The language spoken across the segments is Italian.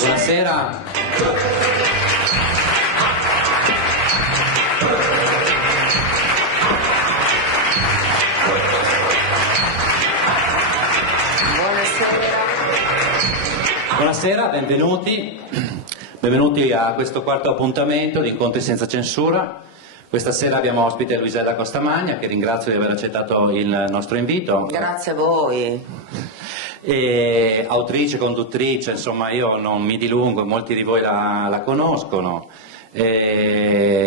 Buonasera. Buonasera, benvenuti. Benvenuti a questo quarto appuntamento di Incontri senza censura. Questa sera abbiamo ospite Luisella Costamagna, che ringrazio di aver accettato il nostro invito. Grazie a voi. E autrice, conduttrice, insomma io non mi dilungo, molti di voi la conoscono. Niente,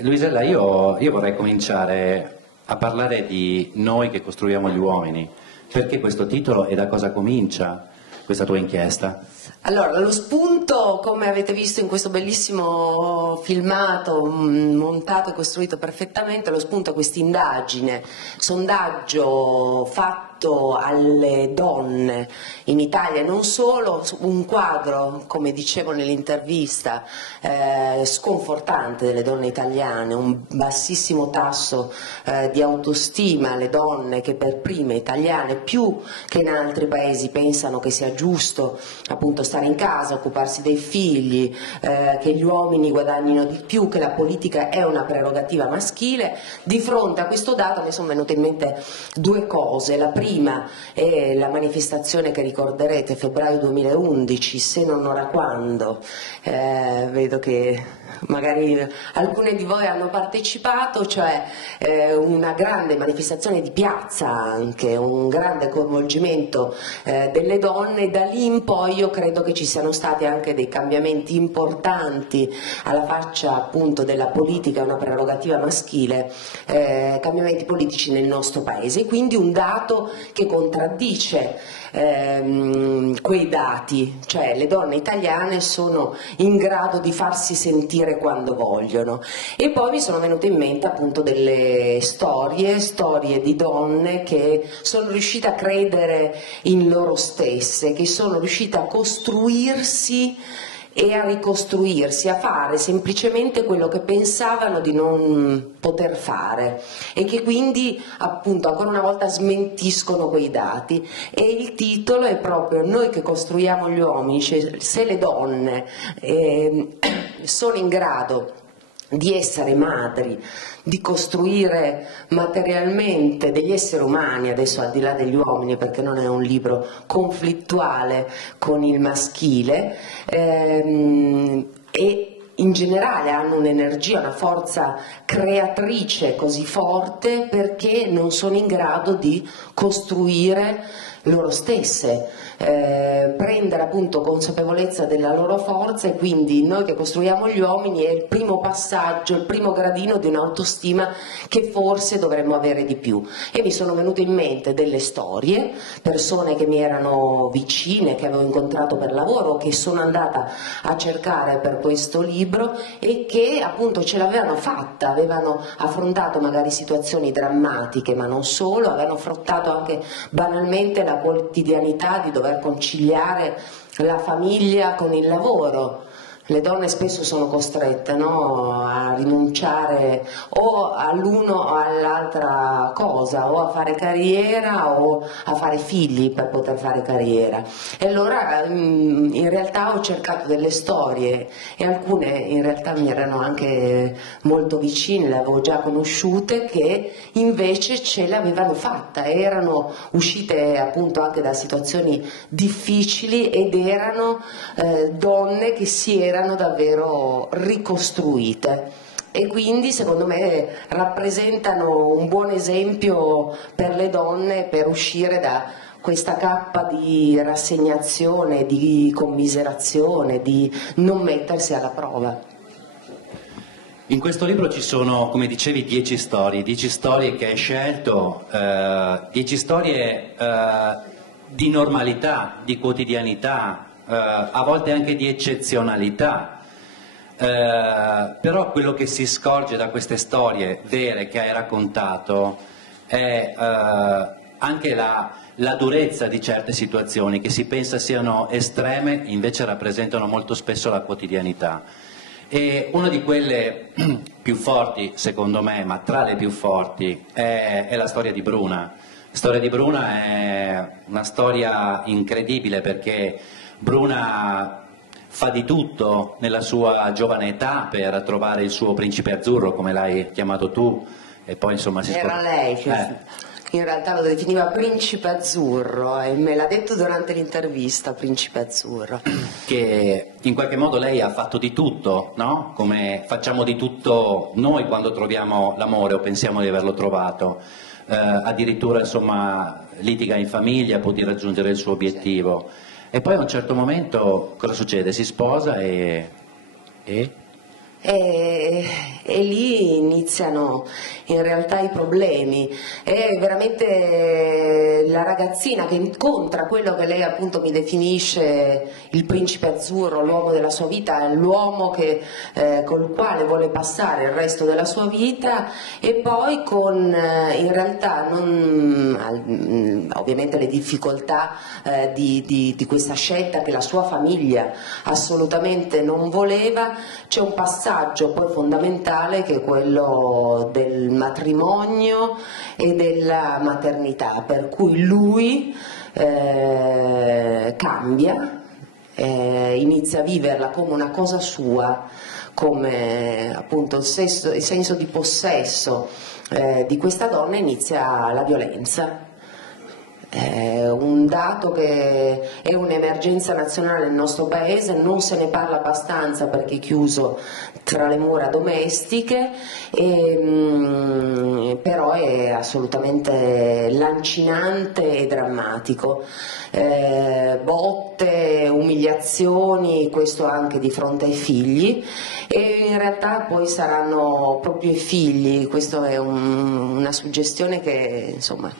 Luisella, io vorrei cominciare a parlare di noi che costruiamo gli uomini. Perché questo titolo e da cosa comincia questa tua inchiesta? Allora, lo spunto, come avete visto in questo bellissimo filmato montato e costruito perfettamente, lo spunto è questa indagine, sondaggio fatto alle donne in Italia, non solo, un quadro, come dicevo nell'intervista, sconfortante delle donne italiane, un bassissimo tasso di autostima alle donne che per prime italiane, più che in altri paesi, pensano che sia giusto appunto stare in casa, occuparsi dei figli, che gli uomini guadagnino di più, che la politica è una prerogativa maschile. Di fronte a questo dato mi sono venute in mente due cose. La prima è la manifestazione che ricorderete, febbraio 2011, se non ora quando, vedo che magari alcune di voi hanno partecipato, cioè una grande manifestazione di piazza, anche un grande coinvolgimento delle donne. Da lì in poi io credo che ci siano stati anche dei cambiamenti importanti alla faccia appunto della politica, una prerogativa maschile, cambiamenti politici nel nostro paese, quindi un dato che contraddice quei dati, cioè le donne italiane sono in grado di farsi sentire quando vogliono. E poi mi sono venute in mente appunto delle storie di donne che sono riuscite a credere in loro stesse, che sono riuscite a costruirsi e a ricostruirsi, a fare semplicemente quello che pensavano di non poter fare e che quindi appunto ancora una volta smentiscono quei dati. E il titolo è proprio Noi che costruiamo gli uomini, cioè se le donne sono in grado di essere madri, di costruire materialmente degli esseri umani, adesso al di là degli uomini, perché non è un libro conflittuale con il maschile, e in generale hanno un'energia, una forza creatrice così forte perché non sono in grado di costruire loro stesse, prendere appunto consapevolezza della loro forza. E quindi Noi che costruiamo gli uomini è il primo passaggio, il primo gradino di un'autostima che forse dovremmo avere di più. E mi sono venute in mente delle storie, persone che mi erano vicine, che avevo incontrato per lavoro, che sono andata a cercare per questo libro e che appunto ce l'avevano fatta, avevano affrontato magari situazioni drammatiche, ma non solo, avevano affrontato anche banalmente la quotidianità di dover conciliare la famiglia con il lavoro. Le donne spesso sono costrette, no, a rinunciare o all'uno o all'altra cosa, o a fare carriera o a fare figli per poter fare carriera. E allora in realtà ho cercato delle storie e alcune in realtà mi erano anche molto vicine, le avevo già conosciute, che invece ce l'avevano fatta, erano uscite appunto anche da situazioni difficili ed erano donne che si erano davvero ricostruite e quindi secondo me rappresentano un buon esempio per le donne per uscire da questa cappa di rassegnazione, di commiserazione, di non mettersi alla prova. In questo libro ci sono, come dicevi, 10 storie che hai scelto, 10 storie di normalità, di quotidianità, a volte anche di eccezionalità, però quello che si scorge da queste storie vere che hai raccontato è anche la durezza di certe situazioni che si pensa siano estreme, invece rappresentano molto spesso la quotidianità. E una di quelle più forti, secondo me, ma tra le più forti, è la storia di Bruna. Storia di Bruna è una storia incredibile perché Bruna fa di tutto nella sua giovane età per trovare il suo principe azzurro, come l'hai chiamato tu, e poi insomma si Era lei che in realtà lo definiva principe azzurro e me l'ha detto durante l'intervista, principe azzurro. Che in qualche modo lei ha fatto di tutto, no? Come facciamo di tutto noi quando troviamo l'amore o pensiamo di averlo trovato. Addirittura insomma litiga in famiglia pur di raggiungere il suo obiettivo. E poi a un certo momento cosa succede? Si sposa e... E lì iniziano in realtà i problemi. È veramente la ragazzina che incontra quello che lei appunto mi definisce il principe azzurro, l'uomo della sua vita, l'uomo con il quale vuole passare il resto della sua vita, e poi con in realtà ovviamente le difficoltà di questa scelta che la sua famiglia assolutamente non voleva. C'è un passaggio poi fondamentale che è quello del matrimonio e della maternità, per cui lui cambia, inizia a viverla come una cosa sua, come appunto il senso di possesso di questa donna, inizia la violenza. Un dato che è un'emergenza nazionale nel nostro paese, non se ne parla abbastanza perché è chiuso tra le mura domestiche, però è assolutamente lancinante e drammatico. Botte, umiliazioni, questo anche di fronte ai figli, e in realtà poi saranno proprio i figli, questa è una suggestione che insomma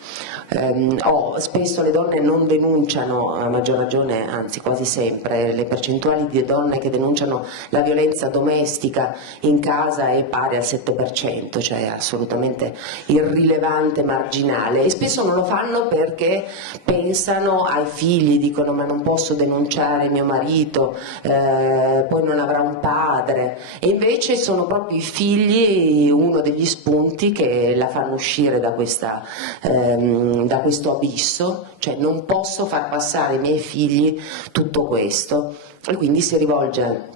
spesso le donne non denunciano, a maggior ragione, anzi quasi sempre, le percentuali di donne che denunciano la violenza domestica in casa è pari al 7%, cioè assolutamente irrilevante, marginale, e spesso non lo fanno perché pensano ai figli, dicono ma non posso denunciare mio marito, poi non avrà un padre, e invece sono proprio i figli uno degli spunti che la fanno uscire da questo abisso, cioè non posso far passare ai miei figli tutto questo, e quindi si rivolge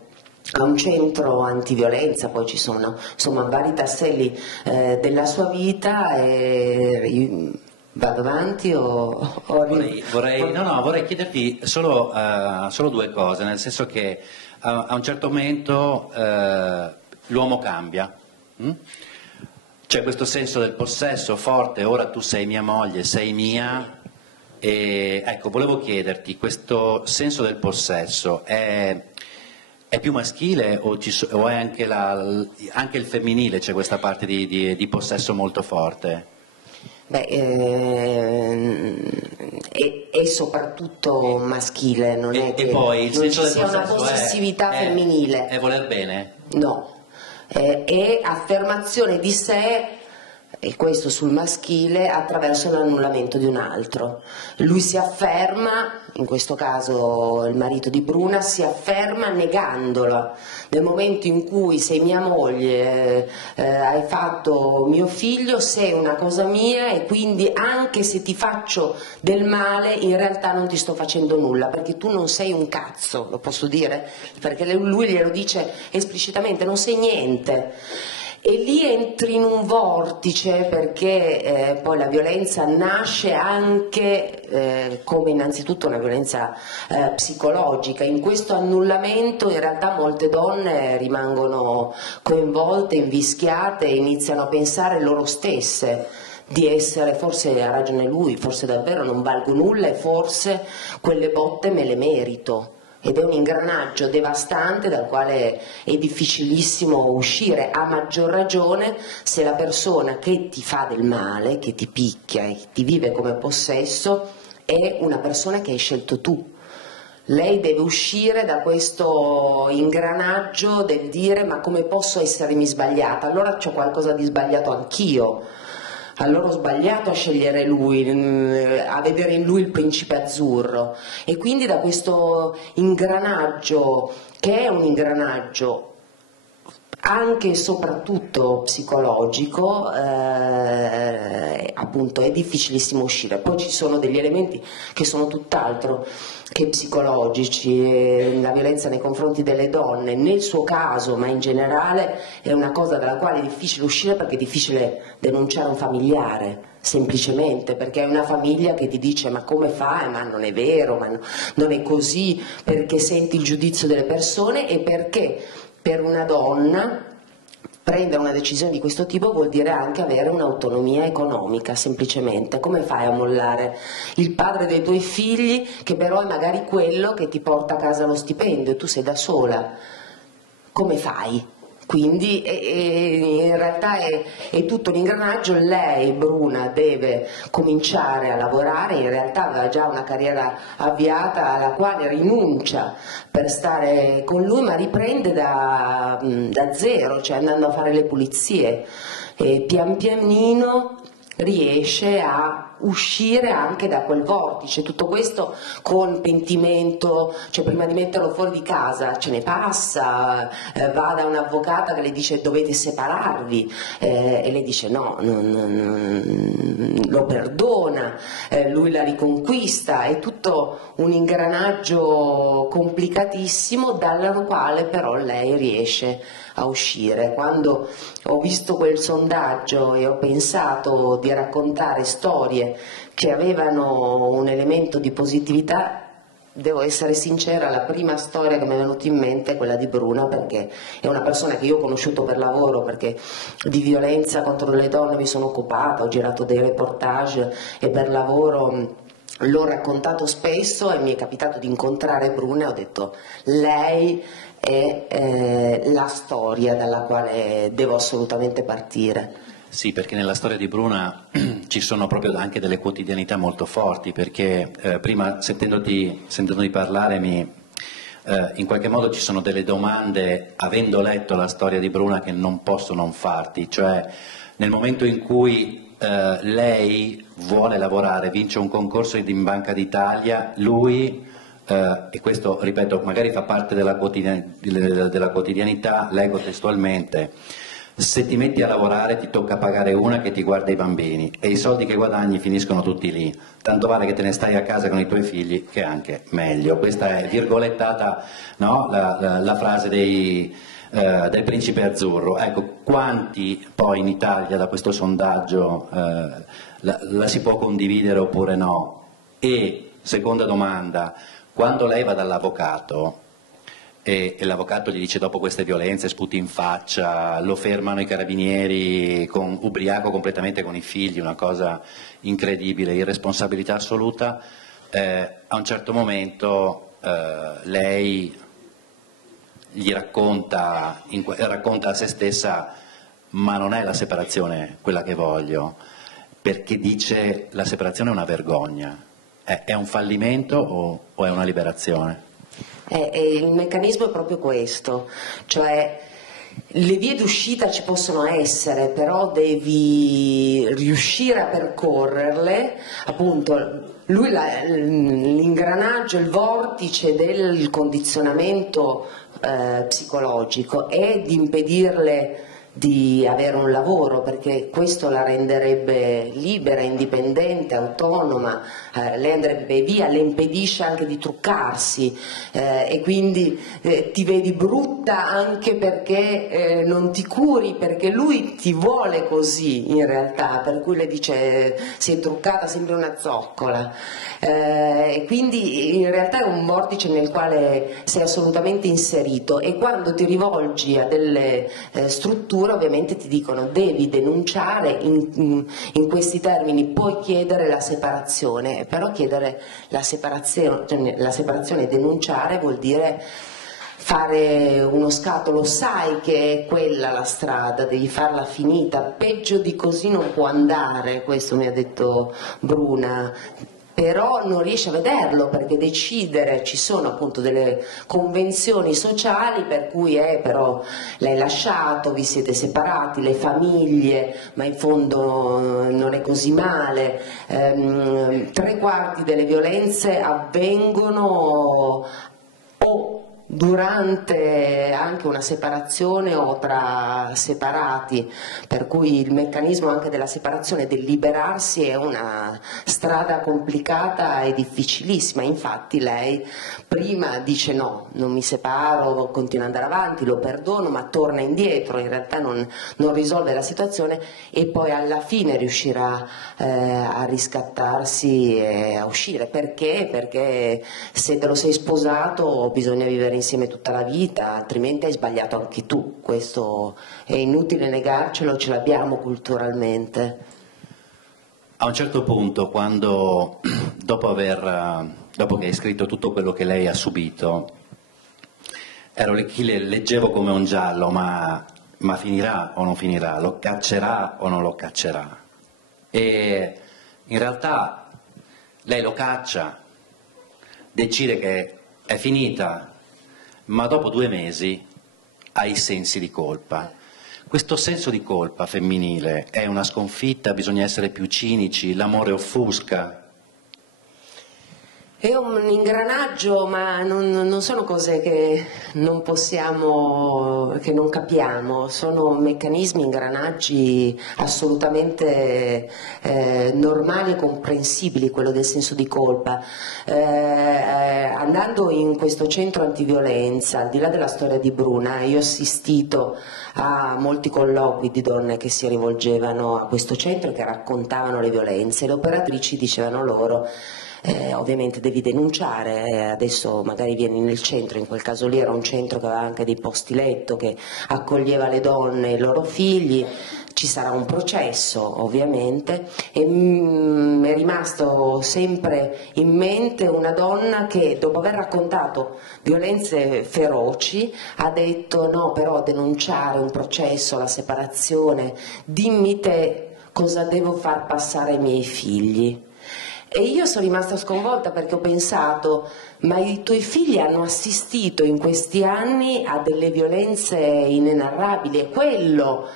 a un centro antiviolenza. Poi ci sono insomma vari tasselli della sua vita. Vado avanti vorrei chiederti solo due cose, nel senso che a un certo momento l'uomo cambia. C'è questo senso del possesso forte, ora tu sei mia moglie, sei mia, e ecco, volevo chiederti, questo senso del possesso è più maschile o è anche il femminile, c'è questa parte di possesso molto forte? Beh, è soprattutto maschile, non è che e poi il non senso ci del sia una possesso possessività femminile. È voler bene? No, è affermazione di sé, e questo sul maschile, attraverso l'annullamento di un altro. Lui si afferma, in questo caso il marito di Bruna, si afferma negandola. Nel momento in cui sei mia moglie, hai fatto mio figlio, sei una cosa mia, e quindi anche se ti faccio del male in realtà non ti sto facendo nulla, perché tu non sei un cazzo, lo posso dire? Perché lui glielo dice esplicitamente, non sei niente. E lì entri in un vortice, perché poi la violenza nasce anche come innanzitutto una violenza psicologica. In questo annullamento in realtà molte donne rimangono coinvolte, invischiate, e iniziano a pensare loro stesse di essere, forse ha ragione lui, forse davvero non valgo nulla e forse quelle botte me le merito. Ed è un ingranaggio devastante dal quale è difficilissimo uscire, a maggior ragione se la persona che ti fa del male, che ti picchia e che ti vive come possesso, è una persona che hai scelto tu. Lei deve uscire da questo ingranaggio del dire ma come posso essermi sbagliata, allora c'ho qualcosa di sbagliato anch'io. Allora ho sbagliato a scegliere lui, a vedere in lui il principe azzurro, e quindi da questo ingranaggio, che è un ingranaggio anche e soprattutto psicologico, appunto è difficilissimo uscire. Poi ci sono degli elementi che sono tutt'altro che psicologici, la violenza nei confronti delle donne, nel suo caso, ma in generale, è una cosa dalla quale è difficile uscire perché è difficile denunciare un familiare. Semplicemente perché è una famiglia che ti dice ma come fai, ma non è vero, ma non è così, perché senti il giudizio delle persone e perché per una donna prendere una decisione di questo tipo vuol dire anche avere un'autonomia economica, semplicemente. Come fai a mollare il padre dei tuoi figli, che però è magari quello che ti porta a casa lo stipendio e tu sei da sola? Come fai? Quindi in realtà è tutto un ingranaggio. Lei, Bruna, deve cominciare a lavorare, in realtà aveva già una carriera avviata alla quale rinuncia per stare con lui, ma riprende da zero, cioè andando a fare le pulizie e pian pianino riesce a uscire anche da quel vortice. Tutto questo con pentimento, cioè prima di metterlo fuori di casa ce ne passa, va da un'avvocata che le dice dovete separarvi, e lei dice no, lo perdona, lui la riconquista, è tutto un ingranaggio complicatissimo dal quale però lei riesce a uscire. Quando ho visto quel sondaggio e ho pensato di raccontare storie che avevano un elemento di positività, devo essere sincera, la prima storia che mi è venuta in mente è quella di Bruna, perché è una persona che io ho conosciuto per lavoro, perché di violenza contro le donne mi sono occupata, ho girato dei reportage e per lavoro l'ho raccontato spesso e mi è capitato di incontrare Bruna e ho detto lei è la storia dalla quale devo assolutamente partire. Sì, perché nella storia di Bruna ci sono proprio anche delle quotidianità molto forti, perché prima sentendoti parlare in qualche modo ci sono delle domande, avendo letto la storia di Bruna, che non posso non farti, cioè nel momento in cui lei vuole lavorare, vince un concorso in Banca d'Italia, lui, e questo ripeto magari fa parte della quotidianità, leggo testualmente: se ti metti a lavorare ti tocca pagare una che ti guarda i bambini e i soldi che guadagni finiscono tutti lì, tanto vale che te ne stai a casa con i tuoi figli, che è anche meglio. Questa è virgolettata, no? La frase del principe azzurro. Ecco, quanti poi in Italia da questo sondaggio la si può condividere oppure no? E seconda domanda, quando lei va dall'avvocato e l'avvocato gli dice dopo queste violenze, sputi in faccia, lo fermano i carabinieri ubriaco completamente con i figli, una cosa incredibile, irresponsabilità assoluta, a un certo momento lei gli racconta a se stessa: ma non è la separazione quella che voglio, perché dice la separazione è una vergogna. È un fallimento o è una liberazione? Il meccanismo è proprio questo, cioè le vie d'uscita ci possono essere, però devi riuscire a percorrerle, appunto. Lui l'ingranaggio, il vortice del condizionamento psicologico è di impedirle di avere un lavoro, perché questo la renderebbe libera, indipendente, autonoma, lei andrebbe via, le impedisce anche di truccarsi, e quindi ti vedi brutta anche perché non ti curi, perché lui ti vuole così in realtà, per cui le dice si è truccata, sembra una zoccola, e quindi in realtà è un vortice nel quale sei assolutamente inserito, e quando ti rivolgi a delle strutture ovviamente ti dicono devi denunciare in questi termini, puoi chiedere la separazione, però chiedere la separazione e denunciare vuol dire fare uno scatto. Lo sai che è quella la strada, devi farla finita, peggio di così non può andare, questo mi ha detto Bruna. Però non riesce a vederlo, perché decidere, ci sono appunto delle convenzioni sociali per cui però l'hai lasciato, vi siete separati, le famiglie, ma in fondo non è così male. 3/4 delle violenze avvengono o durante anche una separazione o tra separati, per cui il meccanismo anche della separazione, del liberarsi, è una strada complicata e difficilissima. Infatti lei prima dice no, non mi separo, continuo ad andare avanti, lo perdono, ma torna indietro, in realtà non risolve la situazione, e poi alla fine riuscirà a riscattarsi e a uscire. Perché? Perché se te lo sei sposato bisogna vivere insieme tutta la vita, altrimenti hai sbagliato anche tu. Questo è inutile negarcelo, ce l'abbiamo culturalmente. A un certo punto, quando dopo che hai scritto tutto quello che lei ha subito, ero lì che leggevo come un giallo, ma finirà o non finirà, lo caccerà o non lo caccerà. E in realtà lei lo caccia, decide che è finita, ma dopo 2 mesi ha i sensi di colpa. Questo senso di colpa femminile è una sconfitta, bisogna essere più cinici, l'amore offusca. È un ingranaggio, ma non sono cose che non possiamo, che non capiamo, sono meccanismi, ingranaggi assolutamente normali e comprensibili, quello del senso di colpa. Andando in questo centro antiviolenza, al di là della storia di Bruna, io ho assistito a molti colloqui di donne che si rivolgevano a questo centro e che raccontavano le violenze. Le operatrici dicevano loro: ovviamente devi denunciare, adesso magari vieni nel centro, in quel caso lì era un centro che aveva anche dei posti letto, che accoglieva le donne e i loro figli, ci sarà un processo ovviamente, e mi è rimasto sempre in mente una donna che dopo aver raccontato violenze feroci ha detto: no, però denunciare, un processo, la separazione, dimmi te cosa devo far passare ai miei figli. E io sono rimasta sconvolta, perché ho pensato: ma i tuoi figli hanno assistito in questi anni a delle violenze inenarrabili, è quello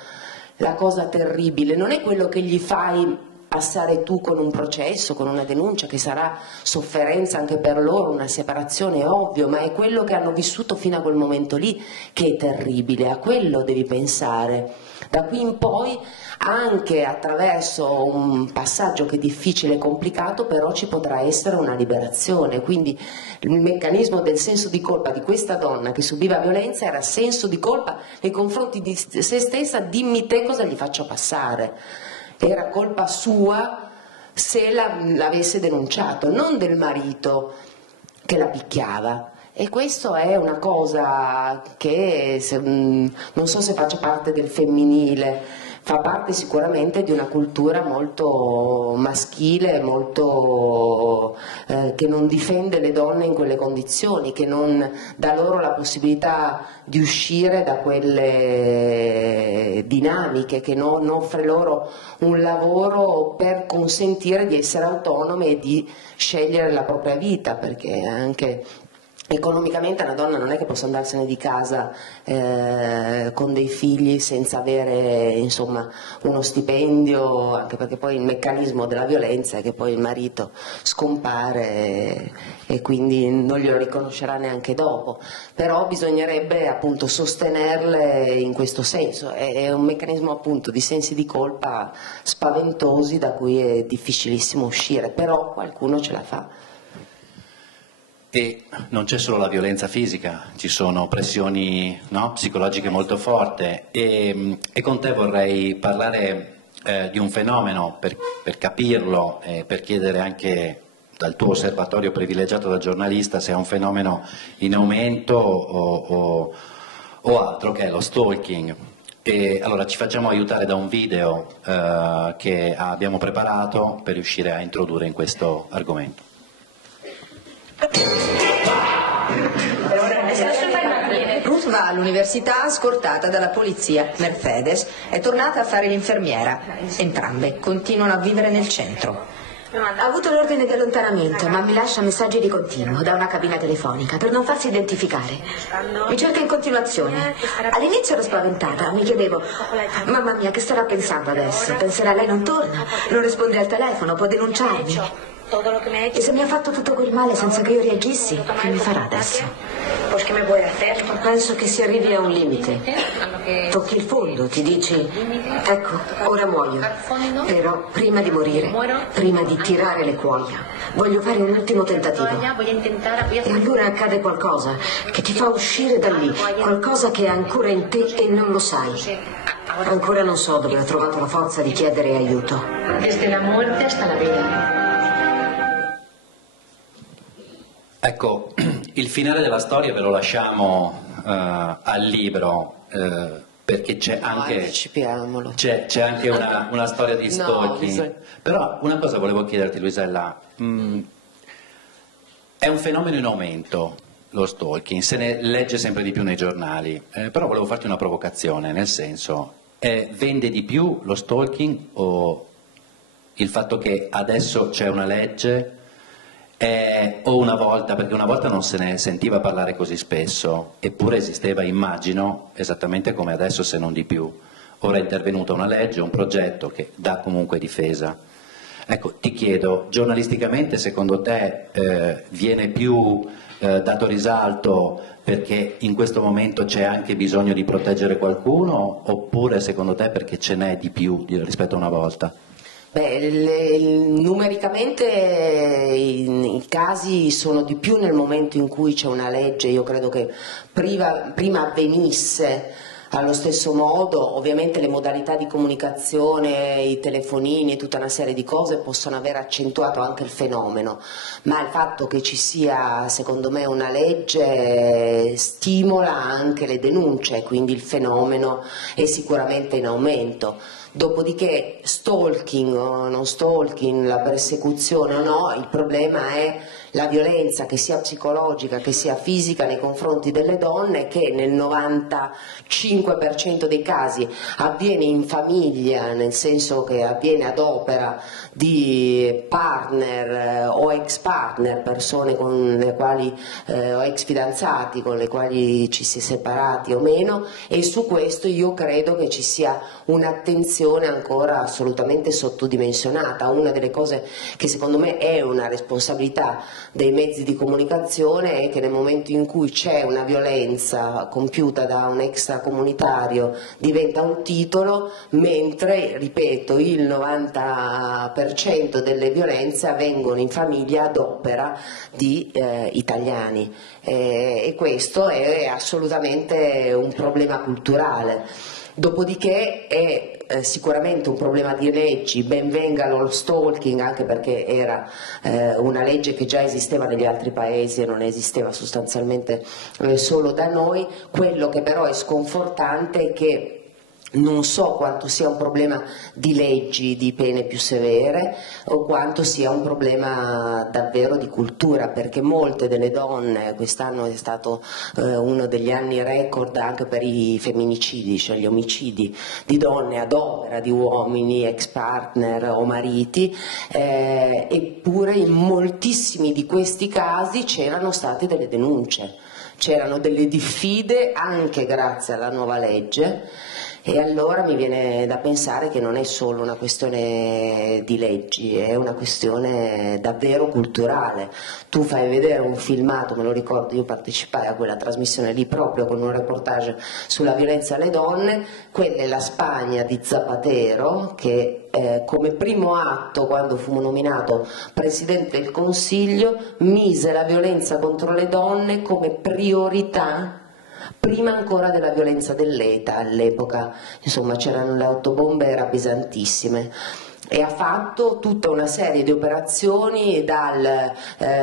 la cosa terribile, non è quello che gli fai passare tu con un processo, con una denuncia, che sarà sofferenza anche per loro, una separazione, è ovvio, ma è quello che hanno vissuto fino a quel momento lì che è terribile, a quello devi pensare. Da qui in poi, anche attraverso un passaggio che è difficile e complicato, però ci potrà essere una liberazione. Quindi il meccanismo del senso di colpa di questa donna che subiva violenza era senso di colpa nei confronti di se stessa: dimmi te cosa gli faccio passare. Era colpa sua se l'avesse denunciato, non del marito che la picchiava. E questo è una cosa che non so se faccia parte del femminile, fa parte sicuramente di una cultura molto maschile, molto, che non difende le donne in quelle condizioni, che non dà loro la possibilità di uscire da quelle dinamiche, che non offre loro un lavoro per consentire di essere autonome e di scegliere la propria vita, perché anche economicamente una donna non è che possa andarsene di casa con dei figli senza avere, insomma, uno stipendio, anche perché poi il meccanismo della violenza è che poi il marito scompare e quindi non glielo riconoscerà neanche dopo. Però bisognerebbe appunto sostenerle in questo senso, è un meccanismo appunto di sensi di colpa spaventosi da cui è difficilissimo uscire, però qualcuno ce la fa. E non c'è solo la violenza fisica, ci sono pressioni, no, psicologiche molto forti, e con te vorrei parlare di un fenomeno per capirlo e per chiedere anche dal tuo osservatorio privilegiato da giornalista se è un fenomeno in aumento o altro, che è lo stalking. E allora ci facciamo aiutare da un video che abbiamo preparato per riuscire a introdurre in questo argomento. Ruth va all'università scortata dalla polizia. Mercedes è tornata a fare l'infermiera. Entrambe continuano a vivere nel centro. Ha avuto l'ordine di allontanamento, ma mi lascia messaggi di continuo da una cabina telefonica per non farsi identificare. Mi cerca in continuazione. All'inizio ero spaventata, mi chiedevo: mamma mia, che starà pensando adesso? Penserà lei non torna, non risponde al telefono, può denunciarmi. E se mi ha fatto tutto quel male senza che io reagissi, che mi farà adesso? Pues, ¿qué me puede hacer? Penso che si arrivi a un limite. Tocchi il fondo, ti dici, ecco, ora muoio. Però prima di morire, prima di tirare le cuoia, voglio fare un ultimo tentativo. E allora accade qualcosa che ti fa uscire da lì, qualcosa che è ancora in te e non lo sai. Ancora non so dove ho trovato la forza di chiedere aiuto. Desde la muerte hasta la vida. Ecco, il finale della storia ve lo lasciamo al libro, perché c'è anche, anticipiamolo. c'è anche una storia di stalking. Però una cosa volevo chiederti, Luisella, è un fenomeno in aumento lo stalking, se ne legge sempre di più nei giornali, però volevo farti una provocazione, nel senso, vende di più lo stalking o il fatto che adesso c'è una legge? O una volta, perché una volta non se ne sentiva parlare così spesso, eppure esisteva, immagino, esattamente come adesso se non di più. Ora è intervenuta una legge, un progetto che dà comunque difesa. Ecco, ti chiedo, giornalisticamente secondo te viene più dato risalto perché in questo momento c'è anche bisogno di proteggere qualcuno, oppure secondo te perché ce n'è di più rispetto a una volta? Beh, numericamente i casi sono di più nel momento in cui c'è una legge. Io credo che prima avvenisse allo stesso modo. Ovviamente le modalità di comunicazione, i telefonini e tutta una serie di cose possono aver accentuato anche il fenomeno, ma il fatto che ci sia, secondo me, una legge stimola anche le denunce, quindi il fenomeno è sicuramente in aumento. Dopodiché stalking o non stalking, la persecuzione o no, il problema è la violenza, che sia psicologica che sia fisica, nei confronti delle donne, che nel 95% dei casi avviene in famiglia, nel senso che avviene ad opera di partner o ex partner, persone con le quali o ex fidanzati con le quali ci si è separati o meno, e su questo io credo che ci sia un'attenzione ancora assolutamente sottodimensionata. Una delle cose che secondo me è una responsabilità dei mezzi di comunicazione è che nel momento in cui c'è una violenza compiuta da un extracomunitario diventa un titolo, mentre, ripeto, il 90% delle violenze avvengono in famiglia ad opera di italiani, e questo è assolutamente un problema culturale. Dopodiché è sicuramente un problema di leggi, ben venga lo stalking, anche perché era una legge che già esisteva negli altri paesi e non esisteva sostanzialmente solo da noi. Quello che però è sconfortante è che non so quanto sia un problema di leggi, di pene più severe, o quanto sia un problema davvero di cultura, perché molte delle donne, quest'anno è stato uno degli anni record anche per i femminicidi, cioè gli omicidi di donne ad opera di uomini, ex partner o mariti, eppure in moltissimi di questi casi c'erano state delle denunce, c'erano delle diffide anche grazie alla nuova legge. E allora mi viene da pensare che non è solo una questione di leggi, è una questione davvero culturale. Tu fai vedere un filmato, me lo ricordo, io partecipai a quella trasmissione lì proprio con un reportage sulla violenza alle donne. Quella è la Spagna di Zapatero, che come primo atto, quando fu nominato Presidente del Consiglio, mise la violenza contro le donne come priorità, prima ancora della violenza dell'ETA all'epoca. Insomma, c'erano le autobombe, era pesantissime, e ha fatto tutta una serie di operazioni, dal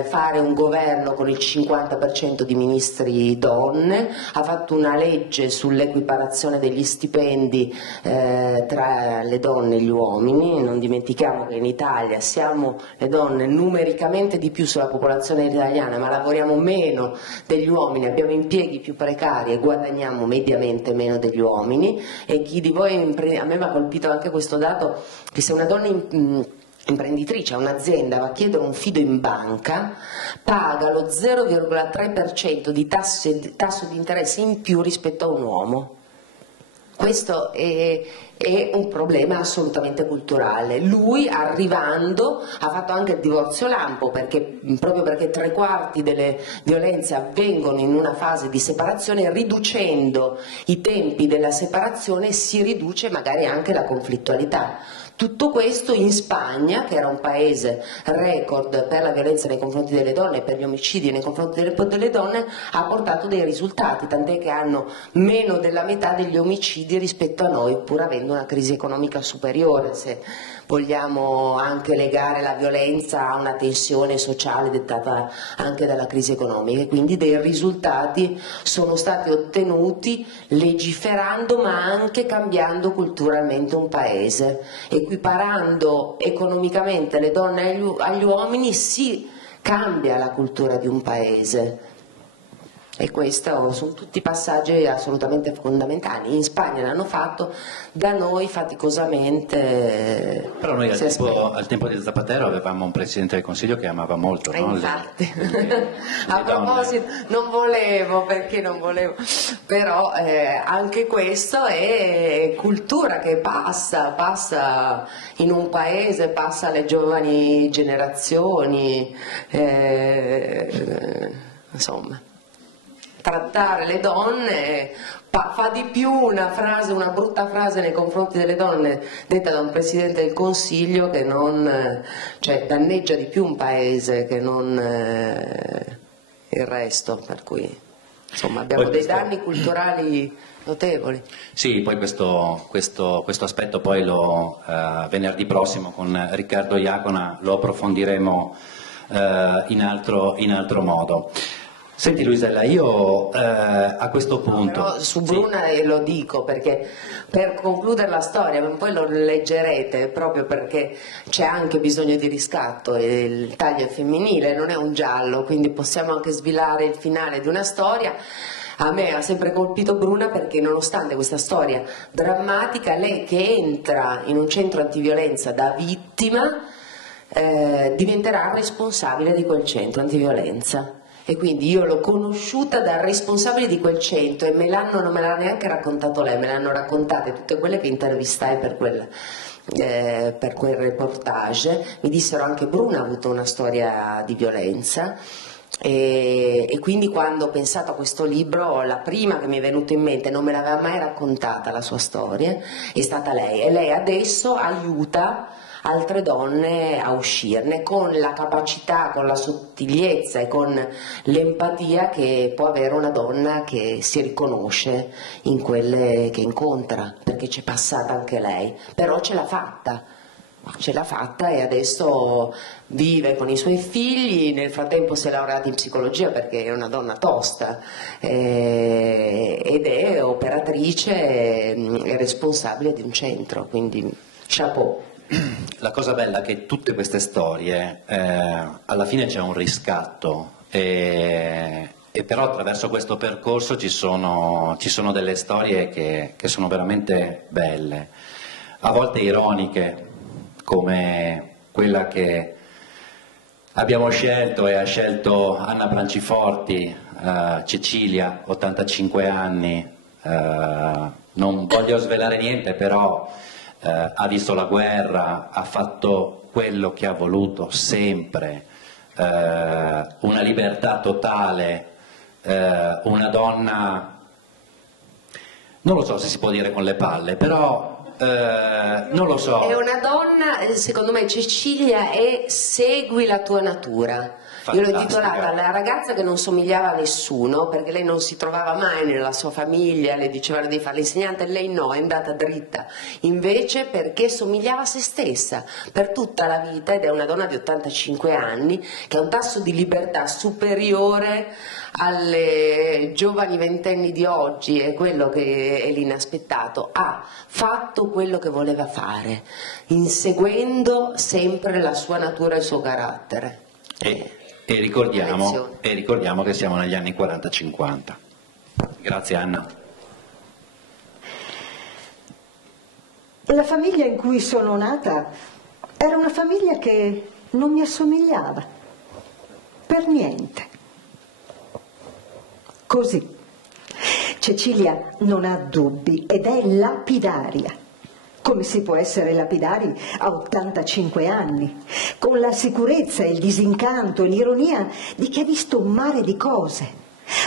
fare un governo con il 50% di ministri donne, ha fatto una legge sull'equiparazione degli stipendi tra le donne e gli uomini. Non dimentichiamo che in Italia siamo le donne numericamente di più sulla popolazione italiana, ma lavoriamo meno degli uomini, abbiamo impieghi più precari e guadagniamo mediamente meno degli uomini. E chi di voi a me mi ha colpito anche questo dato, che se una donna imprenditrice a un'azienda va a chiedere un fido in banca, paga lo 0,3% di tasso di interesse in più rispetto a un uomo. Questo è un problema assolutamente culturale. Lui, arrivando, ha fatto anche il divorzio lampo, proprio perché 3/4 delle violenze avvengono in una fase di separazione. Riducendo i tempi della separazione si riduce magari anche la conflittualità. Tutto questo in Spagna, che era un paese record per la violenza nei confronti delle donne e per gli omicidi nei confronti delle donne, ha portato dei risultati, tant'è che hanno meno della metà degli omicidi rispetto a noi, pur avendo una crisi economica superiore, se vogliamo anche legare la violenza a una tensione sociale dettata anche dalla crisi economica. E quindi dei risultati sono stati ottenuti legiferando ma anche cambiando culturalmente un paese. Equiparando economicamente le donne agli uomini si cambia la cultura di un paese, e questi sono tutti passaggi assolutamente fondamentali. In Spagna l'hanno fatto, da noi faticosamente. Però noi al tempo di Zapatero avevamo un Presidente del Consiglio che amava molto, no? Infatti, a proposito, non volevo, però anche questo è cultura che passa in un paese, passa alle giovani generazioni, insomma. Trattare le donne fa di più una brutta frase nei confronti delle donne detta da un Presidente del Consiglio che non, cioè danneggia di più un paese che non il resto, per cui insomma abbiamo dei danni culturali notevoli. Sì, poi questo aspetto poi venerdì prossimo con Riccardo Iacona lo approfondiremo in altro modo. Senti Luisella, io a questo punto... Però su Bruna lo dico perché per concludere la storia, poi lo leggerete proprio perché c'è anche bisogno di riscatto e il taglio è femminile, non è un giallo, quindi possiamo anche svelare il finale di una storia. A me ha sempre colpito Bruna perché nonostante questa storia drammatica, lei che entra in un centro antiviolenza da vittima diventerà responsabile di quel centro antiviolenza. E quindi io l'ho conosciuta da responsabile di quel centro e non me l'ha neanche raccontato lei, me l'hanno raccontate tutte quelle che intervistai per quel reportage. Mi dissero anche Bruna ha avuto una storia di violenza e quindi quando ho pensato a questo libro la prima che mi è venuta in mente, non me l'aveva mai raccontata la sua storia, è stata lei, e lei adesso aiuta altre donne a uscirne con la capacità, con la sottigliezza e con l'empatia che può avere una donna che si riconosce in quelle che incontra, perché c'è passata anche lei, però ce l'ha fatta e adesso vive con i suoi figli. Nel frattempo si è laureata in psicologia perché è una donna tosta ed è operatrice e responsabile di un centro, quindi chapeau. La cosa bella è che tutte queste storie alla fine c'è un riscatto e però attraverso questo percorso ci sono delle storie che sono veramente belle, a volte ironiche, come quella che abbiamo scelto e ha scelto Anna Branciforti, Cecilia, 85 anni, non voglio svelare niente, però ha visto la guerra, ha fatto quello che ha voluto sempre, una libertà totale, una donna, non lo so se si può dire con le palle, però non lo so. È una donna, secondo me Cecilia è segui la tua natura. Io l'ho intitolata La ragazza che non somigliava a nessuno, perché lei non si trovava mai nella sua famiglia, le dicevano di fare l'insegnante e lei no, è andata dritta, invece perché somigliava a se stessa per tutta la vita, ed è una donna di 85 anni che ha un tasso di libertà superiore alle giovani ventenni di oggi, è quello che è l'inaspettato. Ha fatto quello che voleva fare, inseguendo sempre la sua natura e il suo carattere. E ricordiamo che siamo negli anni 40-50. Grazie Anna. La famiglia in cui sono nata era una famiglia che non mi assomigliava, per niente. Così. Cecilia non ha dubbi ed è lapidaria. Come si può essere lapidari a 85 anni, con la sicurezza, il disincanto e l'ironia di chi ha visto un mare di cose,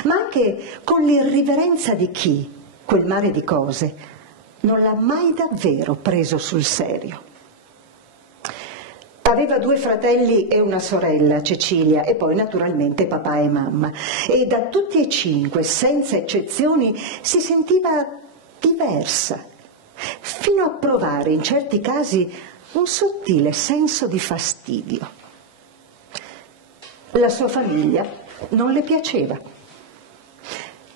ma anche con l'irriverenza di chi, quel mare di cose, non l'ha mai davvero preso sul serio. Aveva 2 fratelli e una sorella, Cecilia, e poi naturalmente papà e mamma. E da tutti e 5, senza eccezioni, si sentiva diversa, fino a provare in certi casi un sottile senso di fastidio. La sua famiglia non le piaceva.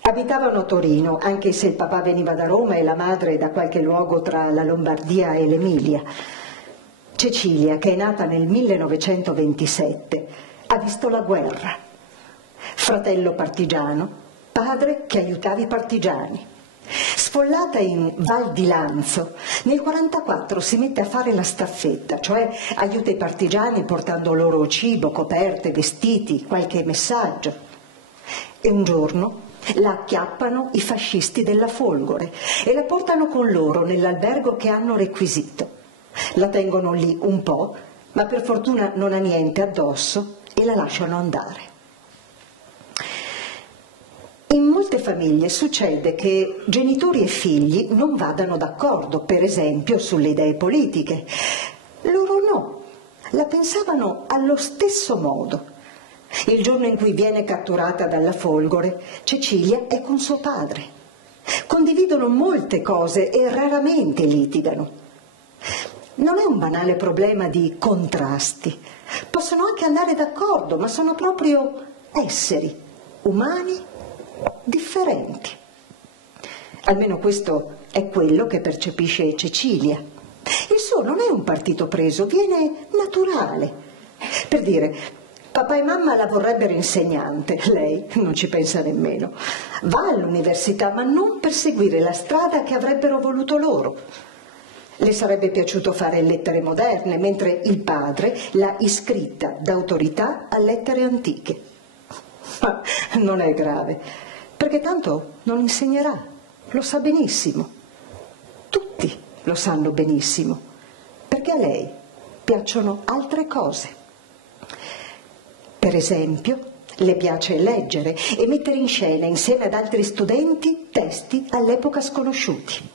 Abitavano a Torino, anche se il papà veniva da Roma e la madre da qualche luogo tra la Lombardia e l'Emilia. Cecilia, che è nata nel 1927, ha visto la guerra. Fratello partigiano, padre che aiutava i partigiani. Sfollata in Val di Lanzo, nel 1944 si mette a fare la staffetta, cioè aiuta i partigiani portando loro cibo, coperte, vestiti, qualche messaggio. E un giorno la acchiappano i fascisti della Folgore e la portano con loro nell'albergo che hanno requisito. La tengono lì un po', ma per fortuna non ha niente addosso e la lasciano andare. In molte famiglie succede che genitori e figli non vadano d'accordo, per esempio, sulle idee politiche. Loro no, la pensavano allo stesso modo. Il giorno in cui viene catturata dalla Folgore, Cecilia è con suo padre. Condividono molte cose e raramente litigano. Non è un banale problema di contrasti. Possono anche andare d'accordo, ma sono proprio esseri umani differenti. Almeno questo è quello che percepisce Cecilia. Il suo non è un partito preso, viene naturale. Per dire, papà e mamma la vorrebbero insegnante, lei non ci pensa nemmeno. Va all'università, ma non per seguire la strada che avrebbero voluto loro. Le sarebbe piaciuto fare lettere moderne, mentre il padre l'ha iscritta d'autorità a lettere antiche. Ma non è grave, perché tanto non insegnerà, lo sa benissimo. Tutti lo sanno benissimo, perché a lei piacciono altre cose. Per esempio, le piace leggere e mettere in scena insieme ad altri studenti testi all'epoca sconosciuti.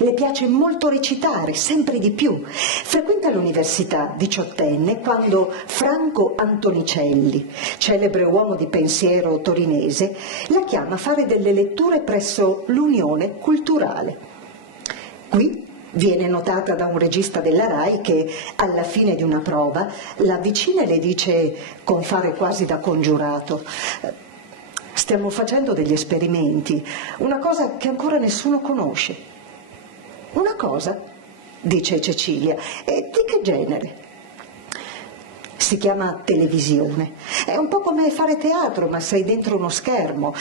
Le piace molto recitare, sempre di più. Frequenta l'università, diciottenne, quando Franco Antonicelli, celebre uomo di pensiero torinese, la chiama a fare delle letture presso l'Unione Culturale. Qui viene notata da un regista della RAI che, alla fine di una prova, la avvicina e le dice, con fare quasi da congiurato: stiamo facendo degli esperimenti, una cosa che ancora nessuno conosce. Una cosa, dice Cecilia, e di che genere? Si chiama televisione. È un po' come fare teatro, ma sei dentro uno schermo.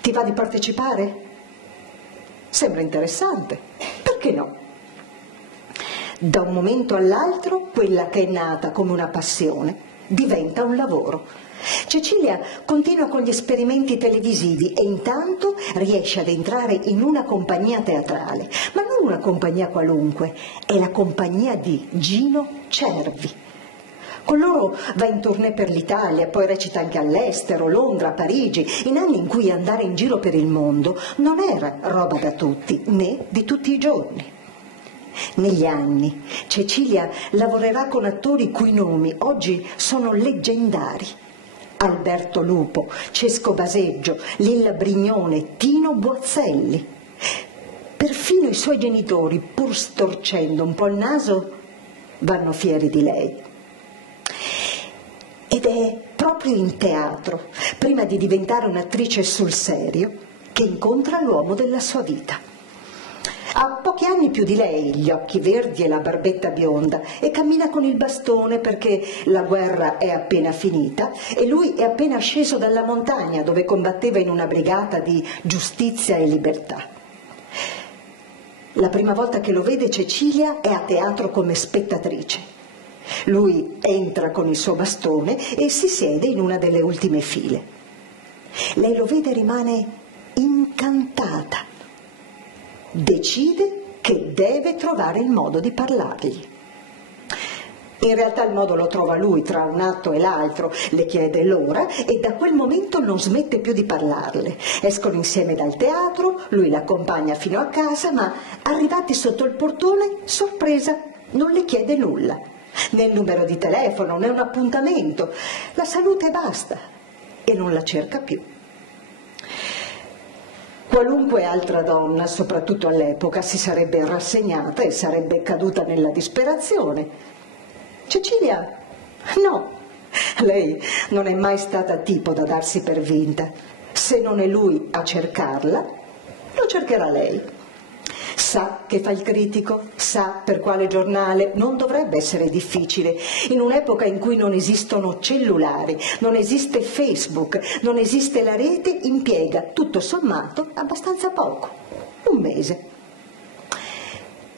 Ti va di partecipare? Sembra interessante. Perché no? Da un momento all'altro, quella che è nata come una passione diventa un lavoro. Cecilia continua con gli esperimenti televisivi e intanto riesce ad entrare in una compagnia teatrale, ma non una compagnia qualunque, è la compagnia di Gino Cervi. Con loro va in tournée per l'Italia, poi recita anche all'estero, Londra, Parigi, in anni in cui andare in giro per il mondo non era roba da tutti, né di tutti i giorni. Negli anni Cecilia lavorerà con attori cui nomi oggi sono leggendari. Alberto Lupo, Cesco Baseggio, Lilla Brignone, Tino Buazzelli. Perfino i suoi genitori, pur storcendo un po' il naso, vanno fieri di lei. Ed è proprio in teatro, prima di diventare un'attrice sul serio, che incontra l'uomo della sua vita. Ha pochi anni più di lei, gli occhi verdi e la barbetta bionda, e cammina con il bastone perché la guerra è appena finita e lui è appena sceso dalla montagna dove combatteva in una brigata di giustizia e libertà. La prima volta che lo vede Cecilia è a teatro come spettatrice. Lui entra con il suo bastone e si siede in una delle ultime file. Lei lo vede e rimane incantata. Decide che deve trovare il modo di parlargli. In realtà il modo lo trova lui tra un atto e l'altro, le chiede l'ora e da quel momento non smette più di parlarle. Escono insieme dal teatro, lui l'accompagna fino a casa, ma arrivati sotto il portone, sorpresa, non le chiede nulla. Né il numero di telefono, né un appuntamento. La saluta e basta. E non la cerca più. Qualunque altra donna, soprattutto all'epoca, si sarebbe rassegnata e sarebbe caduta nella disperazione. Cecilia, no, lei non è mai stata tipo da darsi per vinta. Se non è lui a cercarla, lo cercherà lei. Sa che fa il critico, sa per quale giornale, non dovrebbe essere difficile. In un'epoca in cui non esistono cellulari, non esiste Facebook, non esiste la rete, impiega, tutto sommato, abbastanza poco. Un mese.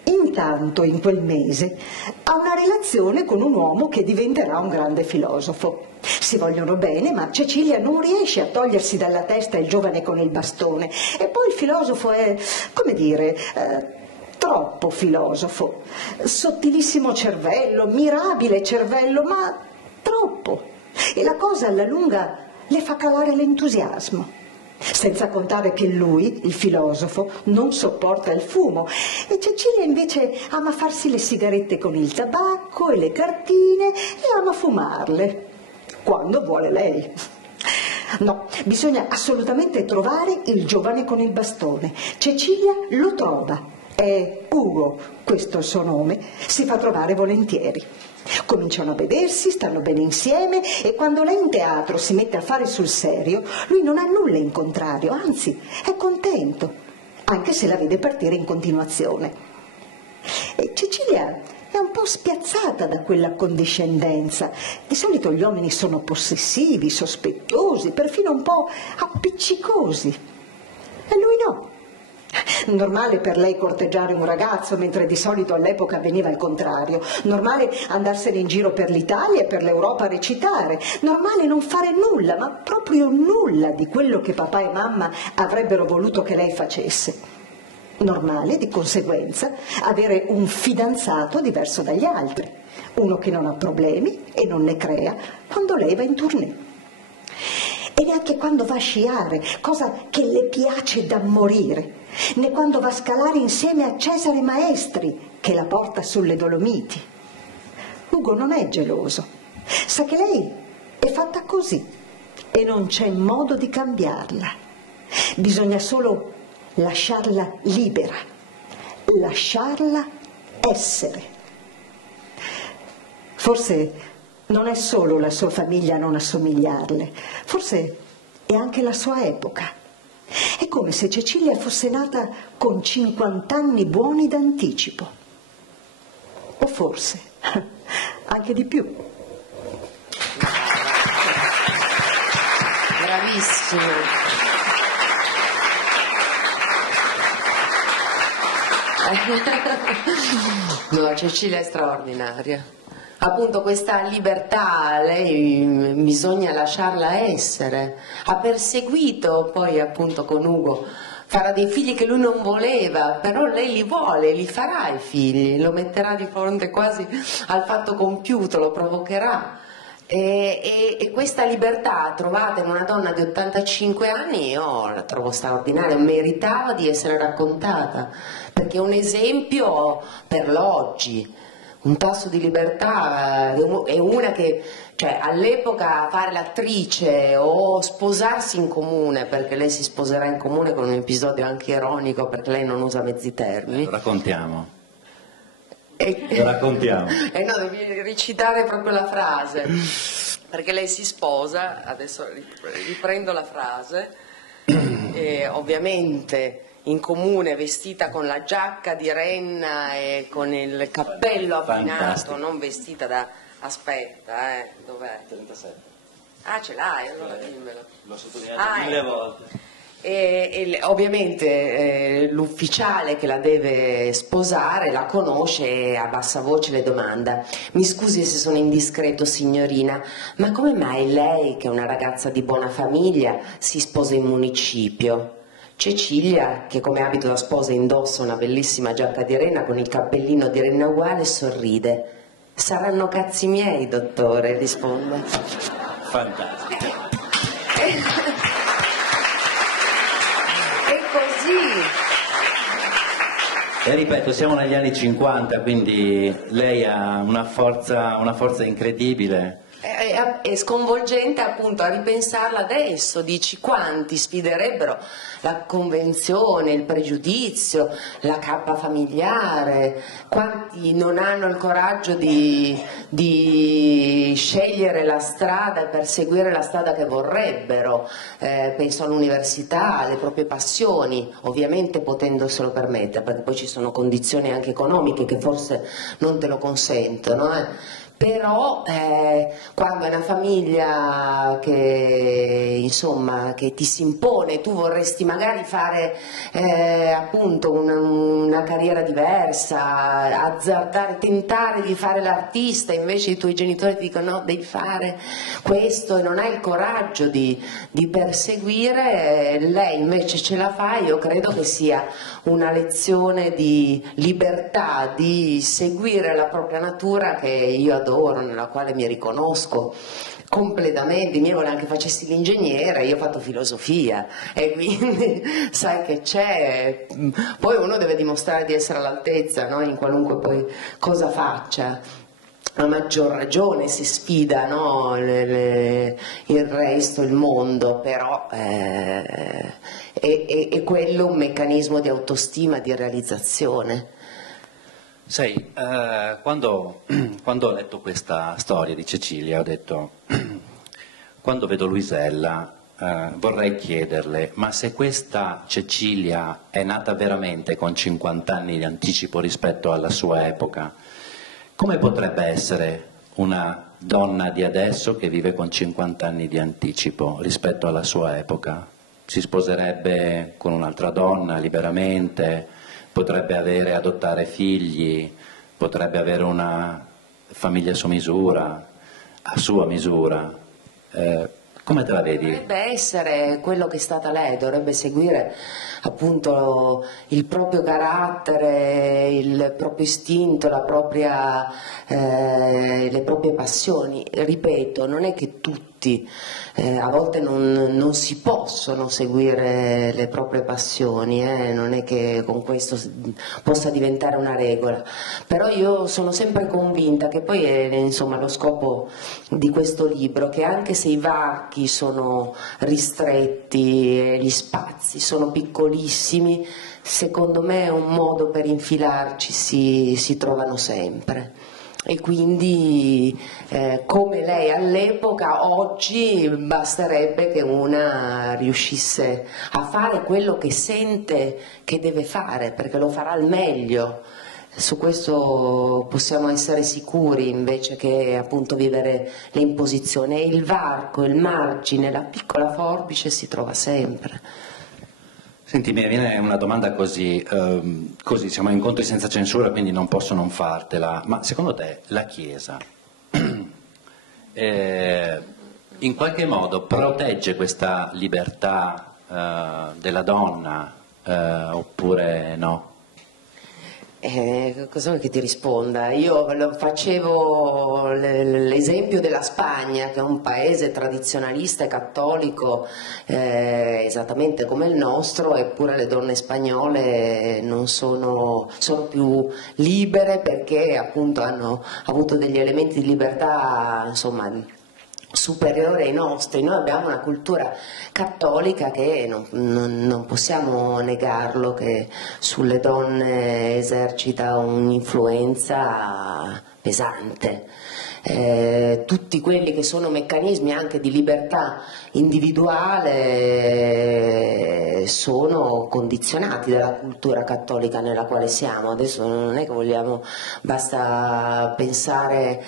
Intanto, in quel mese, ha una relazione con un uomo che diventerà un grande filosofo. Si vogliono bene, ma Cecilia non riesce a togliersi dalla testa il giovane con il bastone. E poi il filosofo è, come dire, troppo filosofo. Sottilissimo cervello, mirabile cervello, ma troppo. E la cosa alla lunga le fa calare l'entusiasmo. Senza contare che lui, il filosofo, non sopporta il fumo e Cecilia invece ama farsi le sigarette con il tabacco e le cartine e ama fumarle, quando vuole lei. No, bisogna assolutamente trovare il giovane con il bastone. Cecilia lo trova, è Ugo, questo è il suo nome, si fa trovare volentieri. Cominciano a vedersi, stanno bene insieme e quando lei in teatro si mette a fare sul serio, lui non ha nulla in contrario, anzi è contento, anche se la vede partire in continuazione. E Cecilia è un po' spiazzata da quella condiscendenza. Di solito gli uomini sono possessivi, sospettosi, perfino un po' appiccicosi. E lui no. Normale per lei corteggiare un ragazzo, mentre di solito all'epoca avveniva il contrario. Normale andarsene in giro per l'Italia e per l'Europa a recitare. Normale non fare nulla, ma proprio nulla di quello che papà e mamma avrebbero voluto che lei facesse. Normale, di conseguenza, avere un fidanzato diverso dagli altri. Uno che non ha problemi e non ne crea quando lei va in tournée. E neanche quando va a sciare, cosa che le piace da morire, né quando va a scalare insieme a Cesare Maestri, che la porta sulle Dolomiti. Ugo non è geloso, sa che lei è fatta così e non c'è modo di cambiarla. Bisogna solo lasciarla libera, lasciarla essere. Forse non è solo la sua famiglia a non assomigliarle, forse è anche la sua epoca. È come se Cecilia fosse nata con 50 anni buoni d'anticipo. O forse anche di più. Bravissima. No, Cecilia è straordinaria. Appunto questa libertà, lei bisogna lasciarla essere. Ha perseguito poi appunto con Ugo, farà dei figli che lui non voleva, però lei li vuole, li farà i figli, lo metterà di fronte quasi al fatto compiuto, lo provocherà. E questa libertà trovata in una donna di 85 anni io la trovo straordinaria, meritava di essere raccontata, perché è un esempio per l'oggi. Un tasso di libertà è una che, cioè, all'epoca fare l'attrice o sposarsi in comune, perché lei si sposerà in comune con un episodio anche ironico, perché lei non usa mezzi termini. Lo raccontiamo. Lo raccontiamo. E no, devi recitare proprio la frase, perché lei si sposa, adesso riprendo la frase, e ovviamente in comune vestita con la giacca di renna e con il cappello affinato, non vestita da... aspetta, dov'è? 37. Ah, ce l'hai, allora dimmelo. L'ho sottolineato 1000 volte. Ovviamente l'ufficiale che la deve sposare la conosce e a bassa voce le domanda: mi scusi se sono indiscreto signorina, ma come mai lei, che è una ragazza di buona famiglia, si sposa in municipio? Cecilia, che come abito da sposa indossa una bellissima giacca di renna con il cappellino di renna uguale, sorride. Saranno cazzi miei, dottore, risponde. Fantastico. E così. E ripeto, siamo negli anni 50, quindi lei ha una forza incredibile. È sconvolgente appunto a ripensarla adesso, dici quanti sfiderebbero la convenzione, il pregiudizio, la cappa familiare, quanti non hanno il coraggio di scegliere la strada e perseguire la strada che vorrebbero, penso all'università, alle proprie passioni, ovviamente potendoselo permettere, perché poi ci sono condizioni anche economiche che forse non te lo consentono. Però quando è una famiglia che insomma che ti si impone, tu vorresti magari fare appunto una carriera diversa, azzardare, tentare di fare l'artista, invece i tuoi genitori ti dicono no, devi fare questo e non hai il coraggio di perseguire, lei invece ce la fa. Io credo che sia una lezione di libertà, di seguire la propria natura che io adoro, nella quale mi riconosco completamente. I miei volevano che facessi l'ingegnere, io ho fatto filosofia e quindi sai che c'è, poi uno deve dimostrare di essere all'altezza, no? In qualunque poi cosa faccia. A maggior ragione si sfida, no? Il resto, il mondo, però è quello un meccanismo di autostima, di realizzazione. Sai, quando ho letto questa storia di Cecilia ho detto, quando vedo Luisella vorrei chiederle, ma se questa Cecilia è nata veramente con 50 anni di anticipo rispetto alla sua epoca, come potrebbe essere una donna di adesso che vive con 50 anni di anticipo rispetto alla sua epoca? Si sposerebbe con un'altra donna liberamente? Potrebbe adottare figli, potrebbe avere una famiglia a sua misura. Come te la vedi? Dovrebbe essere quello che è stata lei, dovrebbe seguire appunto il proprio carattere, il proprio istinto, le proprie passioni. Ripeto, non è che tutti, a volte non si possono seguire le proprie passioni, non è che con questo possa diventare una regola, però io sono sempre convinta che poi è insomma lo scopo di questo libro, che anche se i varchi sono ristretti e gli spazi sono piccolissimi, secondo me è un modo per infilarci si trovano sempre. E quindi come lei all'epoca, oggi basterebbe che una riuscisse a fare quello che sente che deve fare, perché lo farà al meglio. Su questo possiamo essere sicuri, invece che appunto vivere le imposizioni. E il varco, il margine, la piccola forbice si trova sempre. Senti, mi viene una domanda così, siamo incontri senza censura, quindi non posso non fartela, ma secondo te la Chiesa in qualche modo protegge questa libertà della donna oppure no? Cosa vuoi che ti risponda? Io facevo l'esempio della Spagna, che è un paese tradizionalista e cattolico esattamente come il nostro, eppure le donne spagnole non sono più libere, perché appunto hanno avuto degli elementi di libertà insomma superiore ai nostri. Noi abbiamo una cultura cattolica che non possiamo negarlo, che sulle donne esercita un'influenza pesante. Tutti quelli che sono meccanismi anche di libertà individuale sono condizionati dalla cultura cattolica nella quale siamo. Adesso non è che vogliamo, basta pensare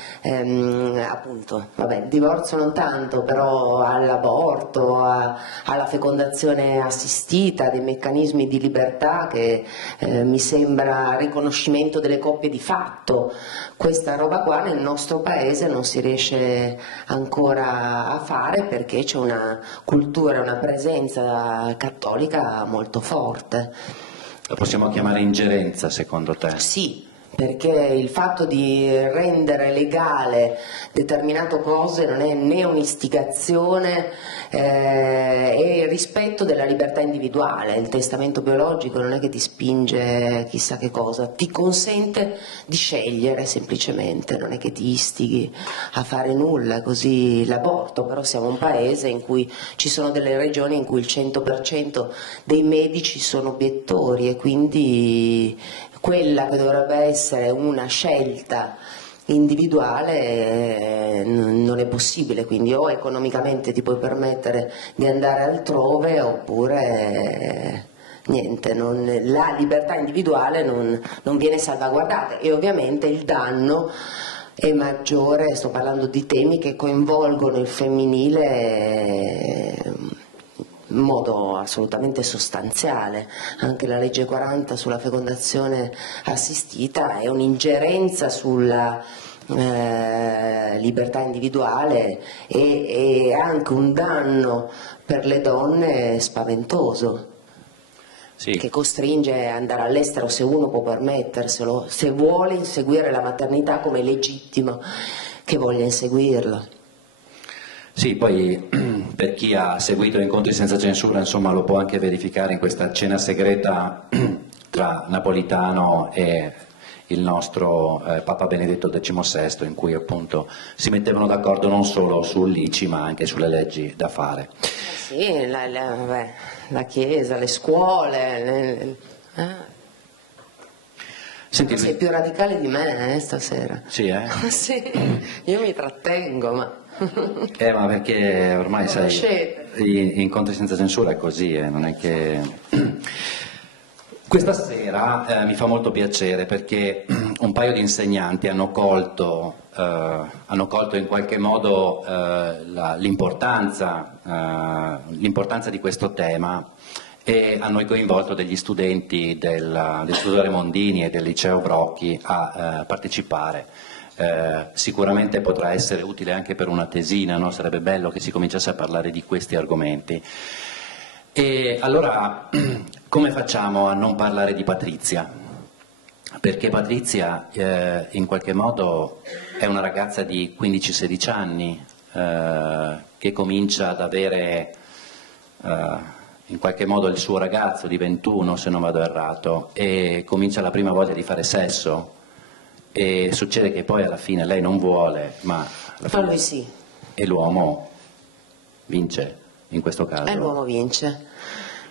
appunto, vabbè, il divorzio non tanto, però all'aborto, alla fecondazione assistita, dei meccanismi di libertà che mi sembra riconoscimento delle coppie di fatto. Questa roba qua nel nostro paese non si riesce ancora a fare, perché c'è una cultura, una presenza cattolica economica molto forte. La possiamo chiamare ingerenza, secondo te? Sì, perché il fatto di rendere legale determinate cose non è né un'istigazione e il rispetto della libertà individuale. Il testamento biologico non è che ti spinge chissà che cosa, ti consente di scegliere semplicemente, non è che ti istighi a fare nulla, così l'aborto. Però siamo un paese in cui ci sono delle regioni in cui il 100% dei medici sono obiettori e quindi quella che dovrebbe essere una scelta individuale non è possibile, quindi o economicamente ti puoi permettere di andare altrove oppure niente, la libertà individuale non viene salvaguardata e ovviamente il danno è maggiore. Sto parlando di temi che coinvolgono il femminile in modo assolutamente sostanziale. Anche la legge 40 sulla fecondazione assistita è un'ingerenza sulla libertà individuale e anche un danno per le donne spaventoso, Sì. che costringe ad andare all'estero se uno può permetterselo, se vuole inseguire la maternità come è legittimo che voglia inseguirlo. Sì, poi per chi ha seguito Incontri senza censura, insomma, lo può anche verificare in questa cena segreta tra Napolitano e il nostro Papa Benedetto XVI, in cui appunto si mettevano d'accordo non solo sull'ICI ma anche sulle leggi da fare. Sì, la Chiesa, le scuole. Senti, Sei più radicale di me stasera. Sì, Sì, io mi trattengo, ma... ma perché ormai sai, Conoscete. gli Incontri senza censura è così, non è che... Questa sera mi fa molto piacere perché un paio di insegnanti hanno colto in qualche modo l'importanza di questo tema e hanno coinvolto degli studenti dell'Istituto Remondini e del Liceo Brocchi a partecipare. Sicuramente potrà essere utile anche per una tesina, no? Sarebbe bello che si cominciasse a parlare di questi argomenti. E allora, come facciamo a non parlare di Patrizia? Perché Patrizia in qualche modo è una ragazza di 15-16 anni che comincia ad avere in qualche modo il suo ragazzo di 21, se non vado errato, e comincia la prima voglia di fare sesso e succede che poi alla fine lei non vuole, ma alla fine lui sì. E l'uomo vince in questo caso. E l'uomo vince.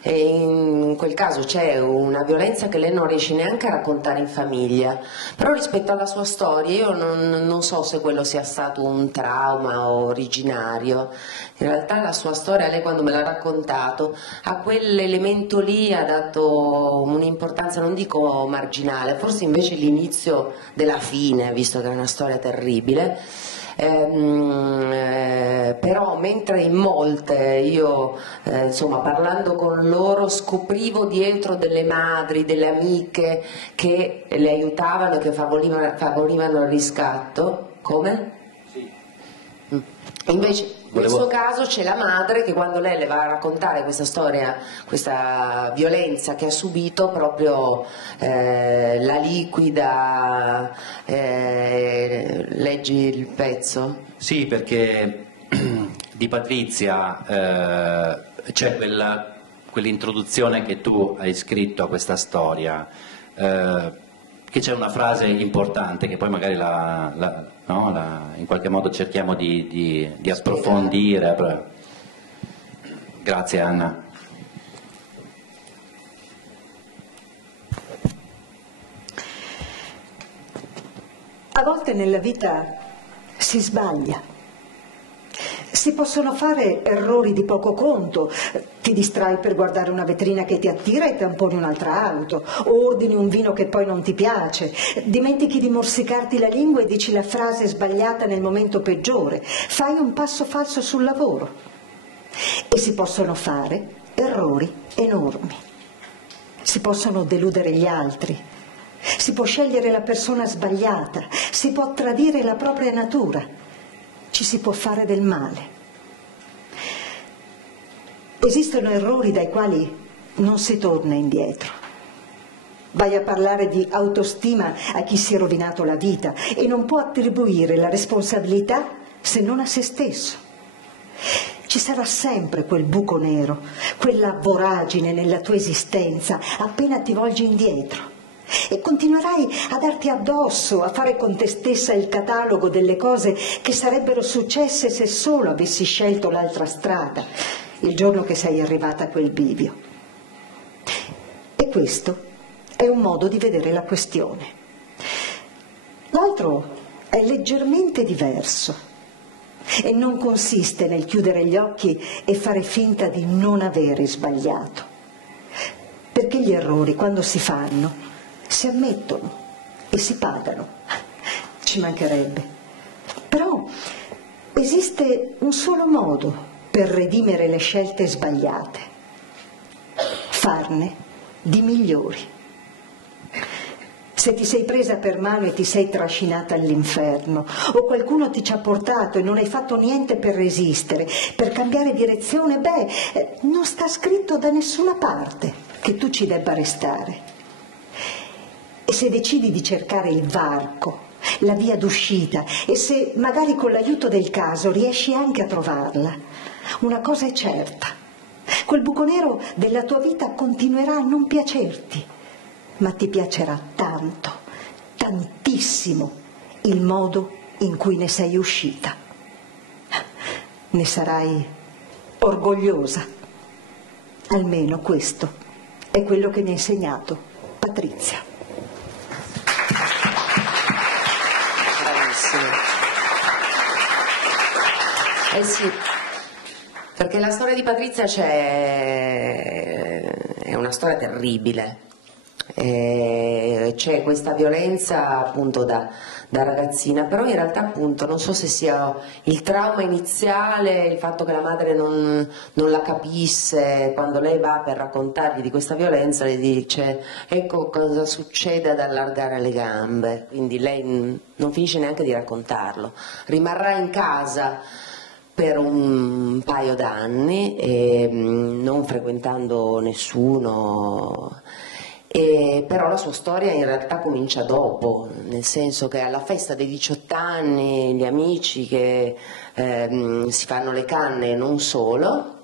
E in quel caso c'è una violenza che lei non riesce neanche a raccontare in famiglia, però rispetto alla sua storia io non so se quello sia stato un trauma originario. In realtà la sua storia, lei quando me l'ha raccontato, a quell'elemento lì ha dato un'importanza, non dico marginale, forse invece l'inizio della fine, visto che è una storia terribile. Però mentre in molte io insomma parlando con loro scoprivo dietro delle madri, delle amiche che le aiutavano e che favorivano il riscatto. Come? Sì. Invece nel suo caso c'è la madre che quando lei le va a raccontare questa storia, questa violenza che ha subito, proprio la liquida. Leggi il pezzo? Sì, perché di Patrizia c'è quell'introduzione che tu hai scritto a questa storia, che c'è una frase importante che poi magari in qualche modo cerchiamo di approfondire. Grazie Anna. A volte nella vita si sbaglia. Si possono fare errori di poco conto, ti distrai per guardare una vetrina che ti attira e tamponi un'altra auto, o ordini un vino che poi non ti piace, dimentichi di morsicarti la lingua e dici la frase sbagliata nel momento peggiore, fai un passo falso sul lavoro. E si possono fare errori enormi, si possono deludere gli altri, si può scegliere la persona sbagliata, si può tradire la propria natura. Ci si può fare del male. Esistono errori dai quali non si torna indietro. Vai a parlare di autostima a chi si è rovinato la vita e non può attribuire la responsabilità se non a se stesso. Ci sarà sempre quel buco nero, quella voragine nella tua esistenza appena ti volgi indietro. E continuerai a darti addosso, a fare con te stessa il catalogo delle cose che sarebbero successe se solo avessi scelto l'altra strada, il giorno che sei arrivata a quel bivio. E questo è un modo di vedere la questione. L'altro è leggermente diverso e non consiste nel chiudere gli occhi e fare finta di non avere sbagliato, perché gli errori, quando si fanno, si ammettono e si pagano. Ci mancherebbe. Però esiste un solo modo per redimere le scelte sbagliate: farne di migliori. Se ti sei presa per mano e ti sei trascinata all'inferno, o qualcuno ti ci ha portato e non hai fatto niente per resistere, per cambiare direzione, non sta scritto da nessuna parte che tu ci debba restare. E se decidi di cercare il varco, la via d'uscita, e se magari con l'aiuto del caso riesci anche a trovarla, una cosa è certa: quel buco nero della tua vita continuerà a non piacerti, ma ti piacerà tanto, tantissimo, il modo in cui ne sei uscita. Ne sarai orgogliosa. Almeno questo è quello che mi ha insegnato Patrizia. Bravissima. Eh sì, perché la storia di Patrizia è una storia terribile. C'è questa violenza appunto da ragazzina, però in realtà appunto non so se sia il trauma iniziale, il fatto che la madre non la capisse. Quando lei va per raccontargli di questa violenza, le dice: ecco cosa succede ad allargare le gambe. Quindi lei non finisce neanche di raccontarlo, rimarrà in casa per un paio d'anni non frequentando nessuno. Però la sua storia in realtà comincia dopo, nel senso che alla festa dei 18 anni gli amici che si fanno le canne e non solo,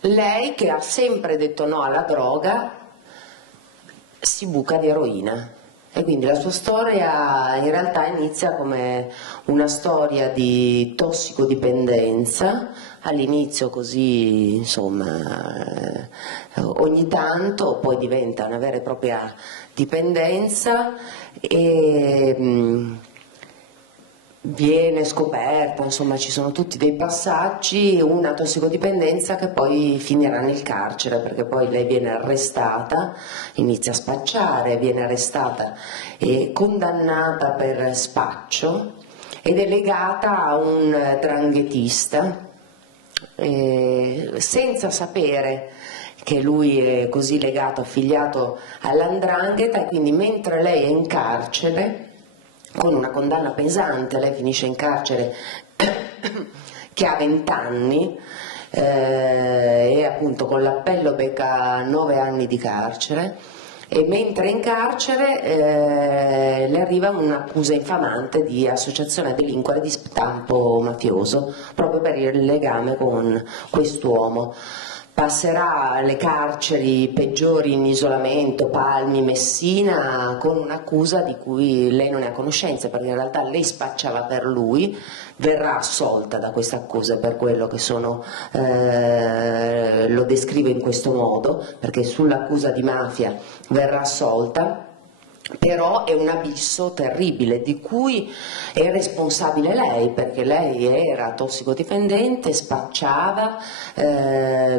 lei, che ha sempre detto no alla droga, si buca di eroina. E quindi la sua storia in realtà inizia come una storia di tossicodipendenza, all'inizio così, insomma, ogni tanto, poi diventa una vera e propria dipendenza e viene scoperta, insomma ci sono tutti dei passaggi, una tossicodipendenza che poi finirà nel carcere, perché poi lei viene arrestata, inizia a spacciare, viene arrestata e condannata per spaccio ed è legata a un 'ndranghetista senza sapere che lui è così legato, affiliato all''ndrangheta, e quindi mentre lei è in carcere con una condanna pesante, lei finisce in carcere che ha 20 anni e appunto con l'appello becca 9 anni di carcere, e mentre è in carcere le arriva un'accusa infamante di associazione a delinquere di stampo mafioso, proprio per il legame con quest'uomo. Passerà le carceri peggiori in isolamento, Palmi, Messina, con un'accusa di cui lei non è a conoscenza, perché in realtà lei spacciava per lui. Verrà assolta da questa accusa, per quello che lo descrive in questo modo, perché sull'accusa di mafia verrà assolta. Però è un abisso terribile di cui è responsabile lei, perché lei era tossicodipendente, spacciava,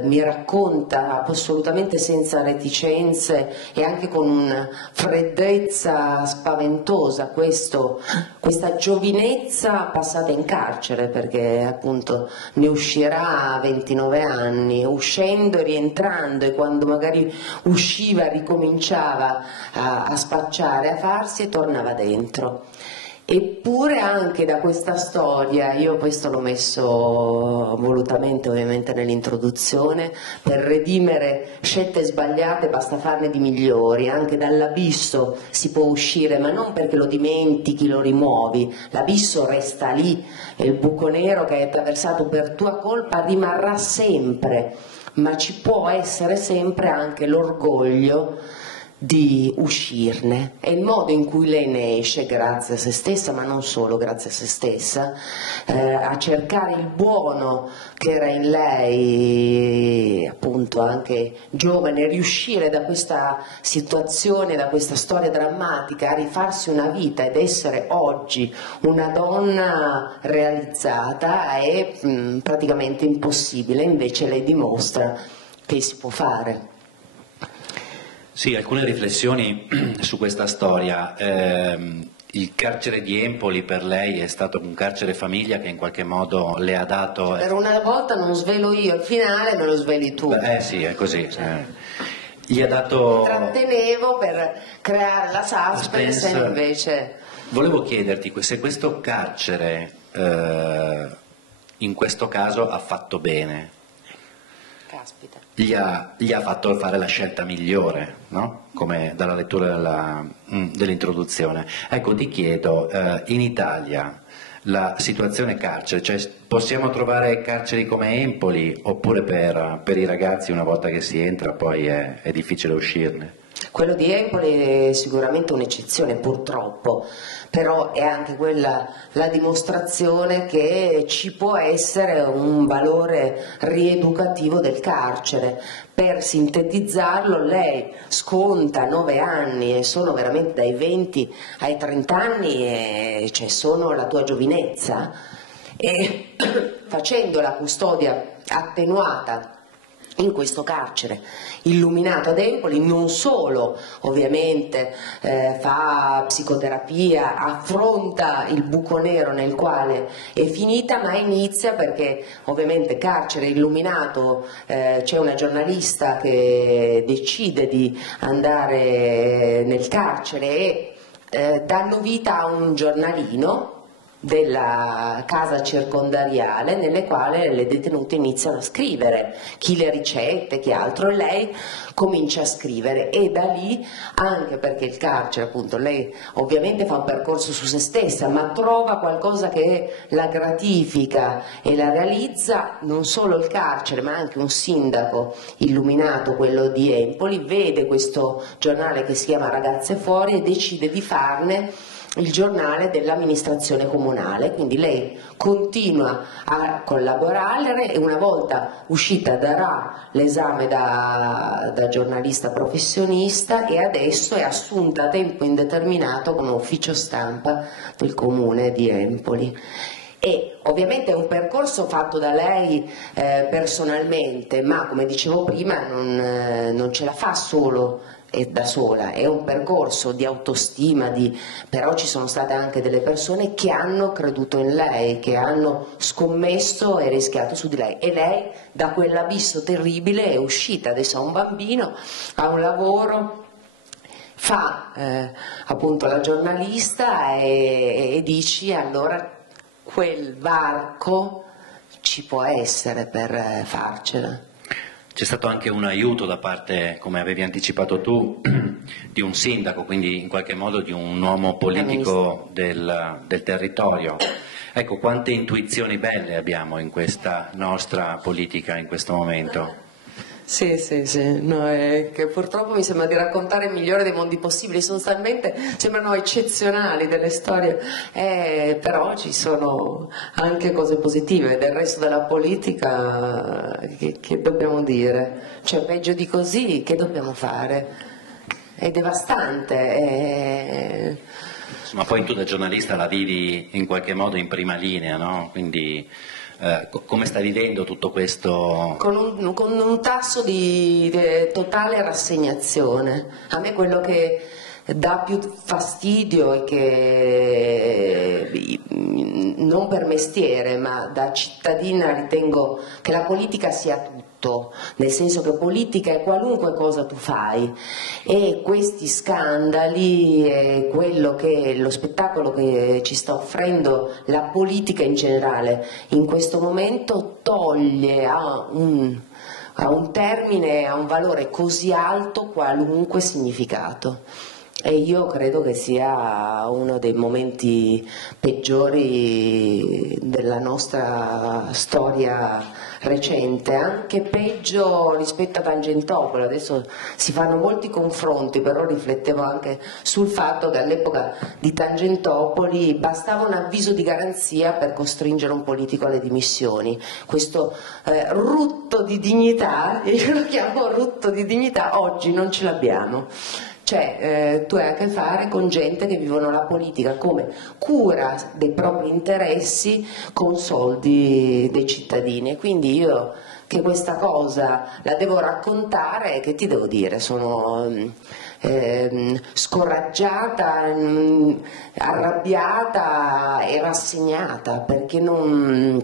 mi racconta assolutamente senza reticenze e anche con una freddezza spaventosa questa giovinezza passata in carcere, perché appunto ne uscirà a 29 anni, uscendo e rientrando, e quando magari usciva ricominciava a spacciare, a farsi, e tornava dentro. Eppure anche da questa storia, io questo l'ho messo volutamente ovviamente nell'introduzione, per redimere scelte sbagliate basta farne di migliori, anche dall'abisso si può uscire, ma non perché lo dimentichi, lo rimuovi, l'abisso resta lì e il buco nero che hai attraversato per tua colpa rimarrà sempre, ma ci può essere sempre anche l'orgoglio di uscirne. È il modo in cui lei ne esce, grazie a se stessa, ma non solo grazie a se stessa, a cercare il buono che era in lei, appunto anche giovane, riuscire da questa situazione, da questa storia drammatica a rifarsi una vita ed essere oggi una donna realizzata è praticamente impossibile, invece lei dimostra che si può fare. Sì, alcune riflessioni su questa storia. Il carcere di Empoli per lei è stato un carcere famiglia che in qualche modo le ha dato... Per una volta non svelo io il finale, me lo sveli tu. Sì, è così. Gli ha dato... Mi trattenevo per creare la suspense, invece... Volevo chiederti se questo carcere, in questo caso, ha fatto bene. Caspita. Gli ha fatto fare la scelta migliore, no? Come dalla lettura dell'introduzione. Ecco, ti chiedo, in Italia la situazione carcere, cioè possiamo trovare carceri come Empoli oppure per i ragazzi una volta che si entra poi è difficile uscirne? Quello di Empoli è sicuramente un'eccezione, purtroppo, però è anche quella la dimostrazione che ci può essere un valore rieducativo del carcere. Per sintetizzarlo, lei sconta 9 anni e sono veramente dai 20 ai 30 anni, e cioè sono la tua giovinezza, e facendo la custodia attenuata in questo carcere illuminato ad Empoli, non solo ovviamente fa psicoterapia, affronta il buco nero nel quale è finita, ma inizia, perché ovviamente carcere illuminato, c'è una giornalista che decide di andare nel carcere e danno vita a un giornalino della casa circondariale, nelle quali le detenute iniziano a scrivere, chi le ricette, chi altro, e lei comincia a scrivere, e da lì, anche perché il carcere, appunto, lei ovviamente fa un percorso su se stessa, ma trova qualcosa che la gratifica e la realizza. Non solo il carcere, ma anche un sindaco illuminato, quello di Empoli, vede questo giornale che si chiama Ragazze Fuori e decide di farne il giornale dell'amministrazione comunale, quindi lei continua a collaborare e una volta uscita darà l'esame da giornalista professionista, e adesso è assunta a tempo indeterminato con un ufficio stampa del comune di Empoli. E ovviamente è un percorso fatto da lei personalmente, ma come dicevo prima non ce la fa solo e da sola, è un percorso di autostima, però ci sono state anche delle persone che hanno creduto in lei, che hanno scommesso e rischiato su di lei, e lei da quell'abisso terribile è uscita, adesso ha un bambino, ha un lavoro, fa appunto la giornalista e dici allora quel varco ci può essere per farcela. C'è stato anche un aiuto da parte, come avevi anticipato tu, di un sindaco, quindi in qualche modo di un uomo politico del territorio. Ecco, quante intuizioni belle abbiamo in questa nostra politica in questo momento. Sì, no, è che purtroppo mi sembra di raccontare il migliore dei mondi possibili, sostanzialmente sembrano eccezionali delle storie, però ci sono anche cose positive. Del resto della politica che dobbiamo dire? Cioè, peggio di così che dobbiamo fare? È devastante. Ma poi tu da giornalista la vivi in qualche modo in prima linea, no? Quindi come stai vivendo tutto questo? Con un tasso di totale rassegnazione. A me quello che dà più fastidio è che, non per mestiere ma da cittadina, ritengo che la politica sia tutto. nel senso che politica è qualunque cosa tu fai, e questi scandali è lo spettacolo che ci sta offrendo la politica in generale in questo momento toglie a un termine, a un valore così alto qualunque significato. E io credo che sia uno dei momenti peggiori della nostra storia recente, anche peggio rispetto a Tangentopoli. Adesso si fanno molti confronti, però riflettevo anche sul fatto che all'epoca di Tangentopoli bastava un avviso di garanzia per costringere un politico alle dimissioni. Questo rutto di dignità, io lo chiamo rutto di dignità, oggi non ce l'abbiamo. Cioè, tu hai a che fare con gente che vivono la politica come cura dei propri interessi con soldi dei cittadini, e quindi io che questa cosa la devo raccontare, che ti devo dire, sono scoraggiata, arrabbiata e rassegnata, perché non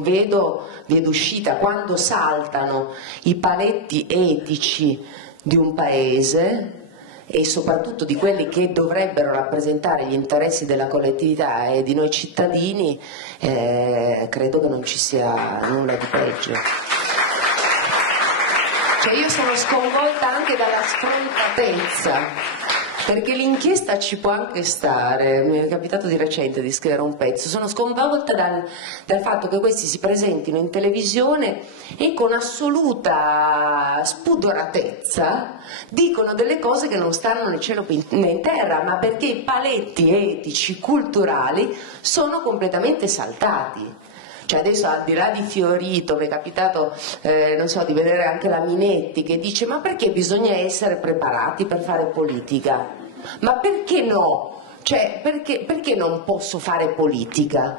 vedo via d'uscita. Quando saltano i paletti etici di un paese, e soprattutto di quelli che dovrebbero rappresentare gli interessi della collettività e di noi cittadini, credo che non ci sia nulla di peggio. Cioè, io sono sconvolta anche dalla sfrontatezza, perché l'inchiesta ci può anche stare. Mi è capitato di recente di scrivere un pezzo, sono sconvolta dal fatto che questi si presentino in televisione e con assoluta spudoratezza dicono delle cose che non stanno né cielo né in terra, ma perché i paletti etici, culturali sono completamente saltati. Cioè, adesso, al di là di Fiorito, mi è capitato non so, di vedere anche la Minetti che dice: ma perché bisogna essere preparati per fare politica? Ma perché no? Cioè, perché non posso fare politica?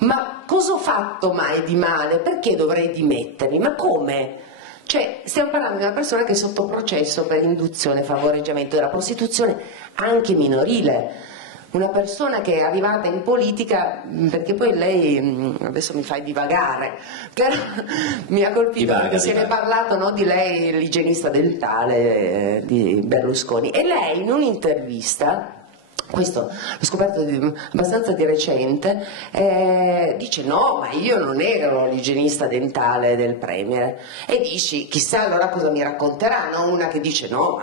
Ma cosa ho fatto mai di male? Perché dovrei dimettermi? Ma come? Cioè, stiamo parlando di una persona che è sotto processo per induzione e favoreggiamento della prostituzione anche minorile. Una persona che è arrivata in politica, perché poi lei, adesso mi fai divagare, però mi ha colpito perché se ne è parlato, no, di lei, l'igienista dentale di Berlusconi, e lei in un'intervista, questo l'ho scoperto abbastanza di recente, dice: no, ma io non ero l'igienista dentale del Premier. E dici: chissà allora cosa mi racconteranno. Una che dice: no,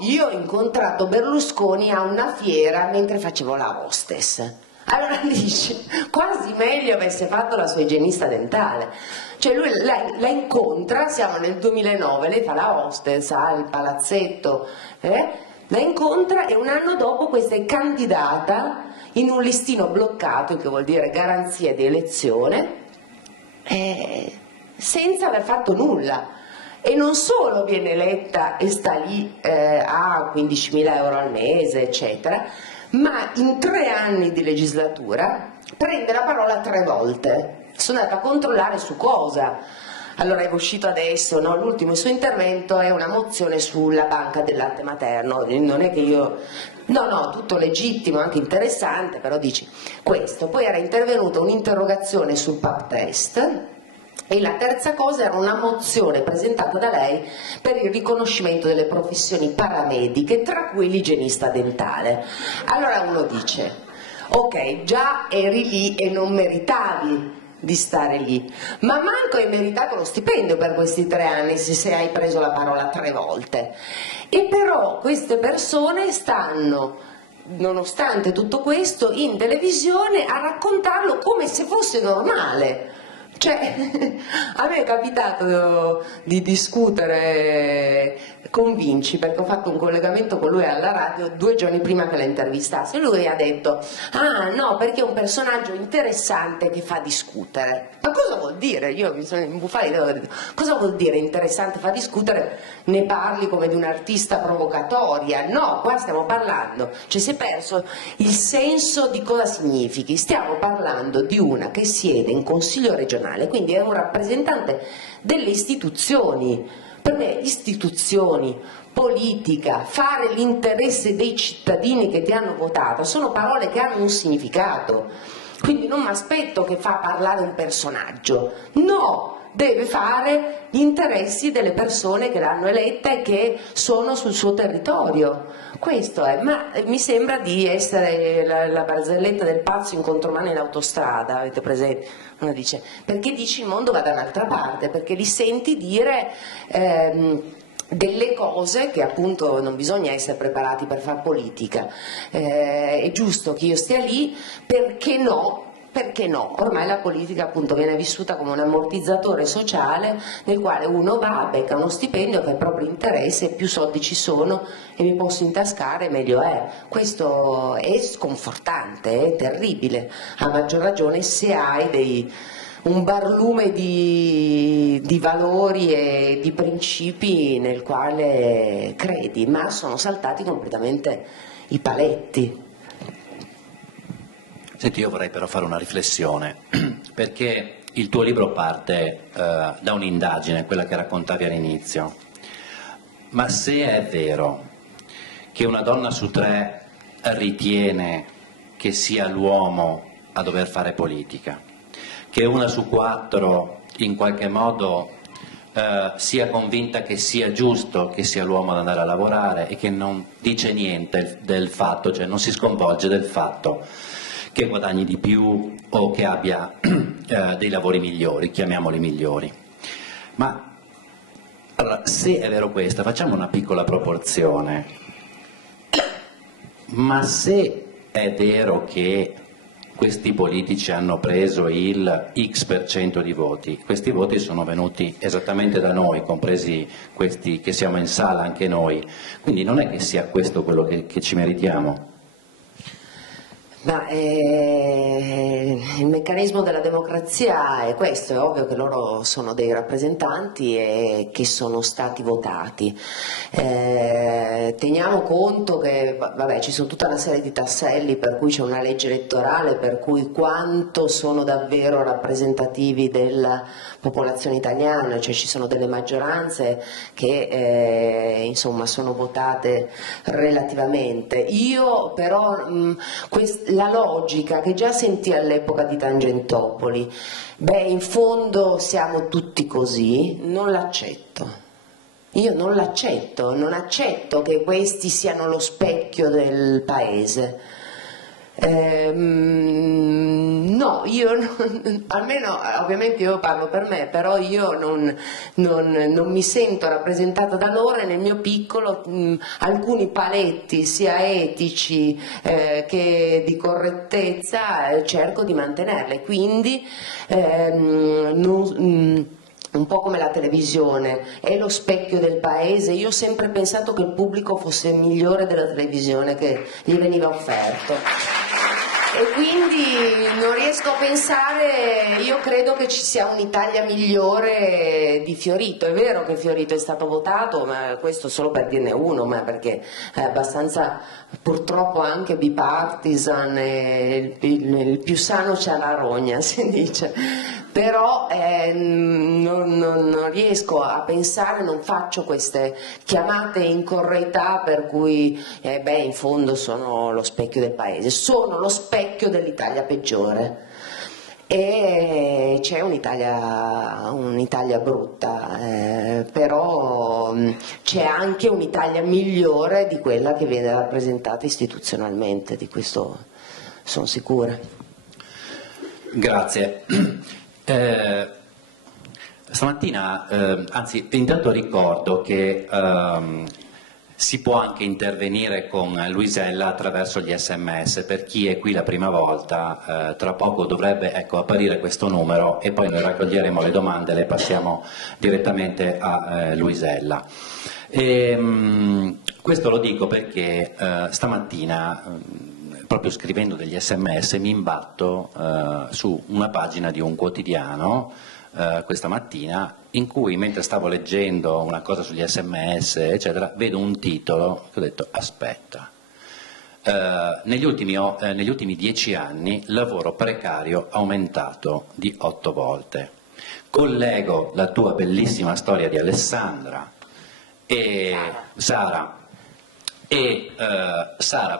io ho incontrato Berlusconi a una fiera mentre facevo la hostess. Allora dici, quasi meglio avesse fatto la sua igienista dentale. Cioè, lui la incontra, siamo nel 2009, lei fa la hostess al palazzetto, la incontra, e un anno dopo questa è candidata in un listino bloccato, che vuol dire garanzia di elezione, senza aver fatto nulla. E non solo viene eletta e sta lì a 15.000 euro al mese, eccetera, ma in 3 anni di legislatura prende la parola 3 volte. Sono andata a controllare su cosa. Allora, è uscito adesso, no? L'ultimo suo intervento è una mozione sulla banca del latte materno. Non è che io... No, tutto legittimo, anche interessante, però dici questo. Poi era intervenuta un'interrogazione sul pap test, e la terza cosa era una mozione presentata da lei per il riconoscimento delle professioni paramediche, tra cui l'igienista dentale. Allora uno dice: ok, già eri lì e non meritavi di stare lì, ma manco hai meritato lo stipendio per questi 3 anni se hai preso la parola 3 volte. E però queste persone stanno, nonostante tutto questo, in televisione a raccontarlo come se fosse normale. Cioè, a me è capitato di discutere con Vinci, perché ho fatto un collegamento con lui alla radio 2 giorni prima che la intervistassi, e lui ha detto: ah no, perché è un personaggio interessante che fa discutere. Ma cosa vuol dire? Io mi sono imbufalita, cosa vuol dire interessante fa discutere? Ne parli come di un'artista provocatoria? No, qua stiamo parlando, cioè si è perso il senso di cosa significhi. Stiamo parlando di una che siede in consiglio regionale, quindi è un rappresentante delle istituzioni. Per me istituzioni, politica, fare l'interesse dei cittadini che ti hanno votato sono parole che hanno un significato. Quindi non mi aspetto che fa parlare un personaggio, no, deve fare gli interessi delle persone che l'hanno eletta e che sono sul suo territorio. Questo è, ma mi sembra di essere la barzelletta del pazzo in contromano in autostrada, avete presente? Uno dice, perché dici il mondo va da un'altra parte? Perché li senti dire delle cose che appunto non bisogna essere preparati per far politica. È giusto che io stia lì, perché no? Perché no? Ormai la politica appunto viene vissuta come un ammortizzatore sociale nel quale uno va, becca uno stipendio, fa i propri interessi, più soldi ci sono e mi posso intascare meglio è. Questo è sconfortante, è terribile, a maggior ragione se hai un barlume di valori e di principi nel quale credi, ma sono saltati completamente i paletti. Senti, io vorrei però fare una riflessione, perché il tuo libro parte da un'indagine, quella che raccontavi all'inizio, ma se è vero che una donna su 3 ritiene che sia l'uomo a dover fare politica, che una su 4 in qualche modo sia convinta che sia giusto che sia l'uomo ad andare a lavorare e che non dice niente del fatto, cioè non si sconvolge del fatto che guadagni di più o che abbia dei lavori migliori, chiamiamoli migliori. Ma allora, se è vero questo, facciamo una piccola proporzione, ma se è vero che questi politici hanno preso il X% di voti, questi voti sono venuti esattamente da noi, compresi questi che siamo in sala anche noi, quindi non è che sia questo quello che ci meritiamo. Ma il meccanismo della democrazia è questo, è ovvio che loro sono dei rappresentanti e che sono stati votati. Teniamo conto che vabbè, ci sono tutta una serie di tasselli, per cui c'è una legge elettorale, per cui quanto sono davvero rappresentativi della popolazione italiana, cioè ci sono delle maggioranze che insomma sono votate relativamente. Io però la logica che già sentì all'epoca di Tangentopoli, in fondo siamo tutti così, non l'accetto. Io non l'accetto, non accetto che questi siano lo specchio del paese. No, io almeno ovviamente io parlo per me, però io non mi sento rappresentata da loro e nel mio piccolo alcuni paletti sia etici che di correttezza cerco di mantenerli, quindi un po' come la televisione, è lo specchio del paese. Io ho sempre pensato che il pubblico fosse migliore della televisione che gli veniva offerto. E quindi non riesco a pensare, io credo che ci sia un'Italia migliore di Fiorito. È vero che Fiorito è stato votato, ma questo solo per dirne uno, ma perché è abbastanza purtroppo anche bipartisan e il più sano c'ha la rogna, si dice. Però non riesco a pensare, non faccio queste chiamate in correità per cui in fondo sono lo specchio del paese, sono lo specchio dell'Italia peggiore e c'è un'Italia brutta, però c'è anche un'Italia migliore di quella che viene rappresentata istituzionalmente, di questo sono sicura. Grazie. Stamattina, anzi intanto ricordo che si può anche intervenire con Luisella attraverso gli SMS, per chi è qui la prima volta tra poco dovrebbe apparire questo numero e poi noi raccoglieremo le domande e le passiamo direttamente a Luisella. Questo lo dico perché stamattina proprio scrivendo degli SMS mi imbatto su una pagina di un quotidiano questa mattina in cui, mentre stavo leggendo una cosa sugli SMS eccetera, vedo un titolo che ho detto aspetta, negli ultimi 10 anni il lavoro precario aumentato di 8 volte. Collego la tua bellissima storia di Alessandra e Sara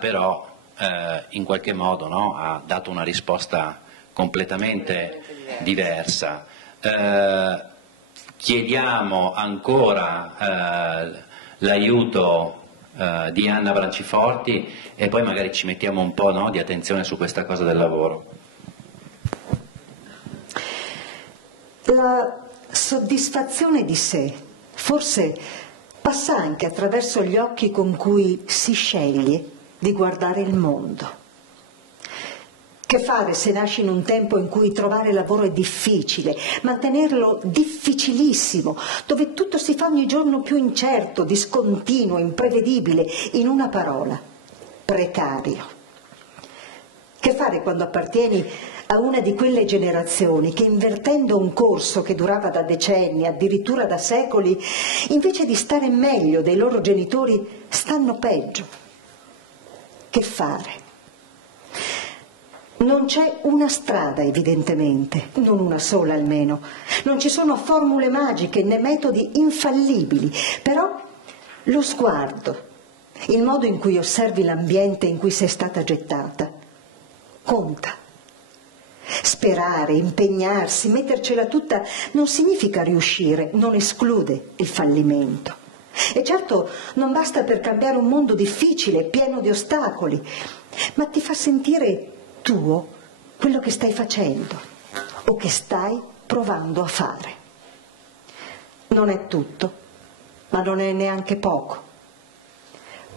però in qualche modo, no, ha dato una risposta completamente diversa. chiediamo ancora l'aiuto di Anna Branciforti e poi magari ci mettiamo un po', no, di attenzione su questa cosa del lavoro. La soddisfazione di sé forse passa anche attraverso gli occhi con cui si sceglie di guardare il mondo. Che fare se nasci in un tempo in cui trovare lavoro è difficile, mantenerlo difficilissimo, dove tutto si fa ogni giorno più incerto, discontinuo, imprevedibile, in una parola, precario. Che fare quando appartieni a una di quelle generazioni che, invertendo un corso che durava da decenni, addirittura da secoli, invece di stare meglio dei loro genitori, stanno peggio? Che fare? Non c'è una strada, evidentemente, non una sola almeno. Non ci sono formule magiche né metodi infallibili, però lo sguardo, il modo in cui osservi l'ambiente in cui sei stata gettata, conta. Sperare, impegnarsi, mettercela tutta non significa riuscire, non esclude il fallimento. E certo non basta per cambiare un mondo difficile, pieno di ostacoli, ma ti fa sentire tuo quello che stai facendo o che stai provando a fare. Non è tutto, ma non è neanche poco.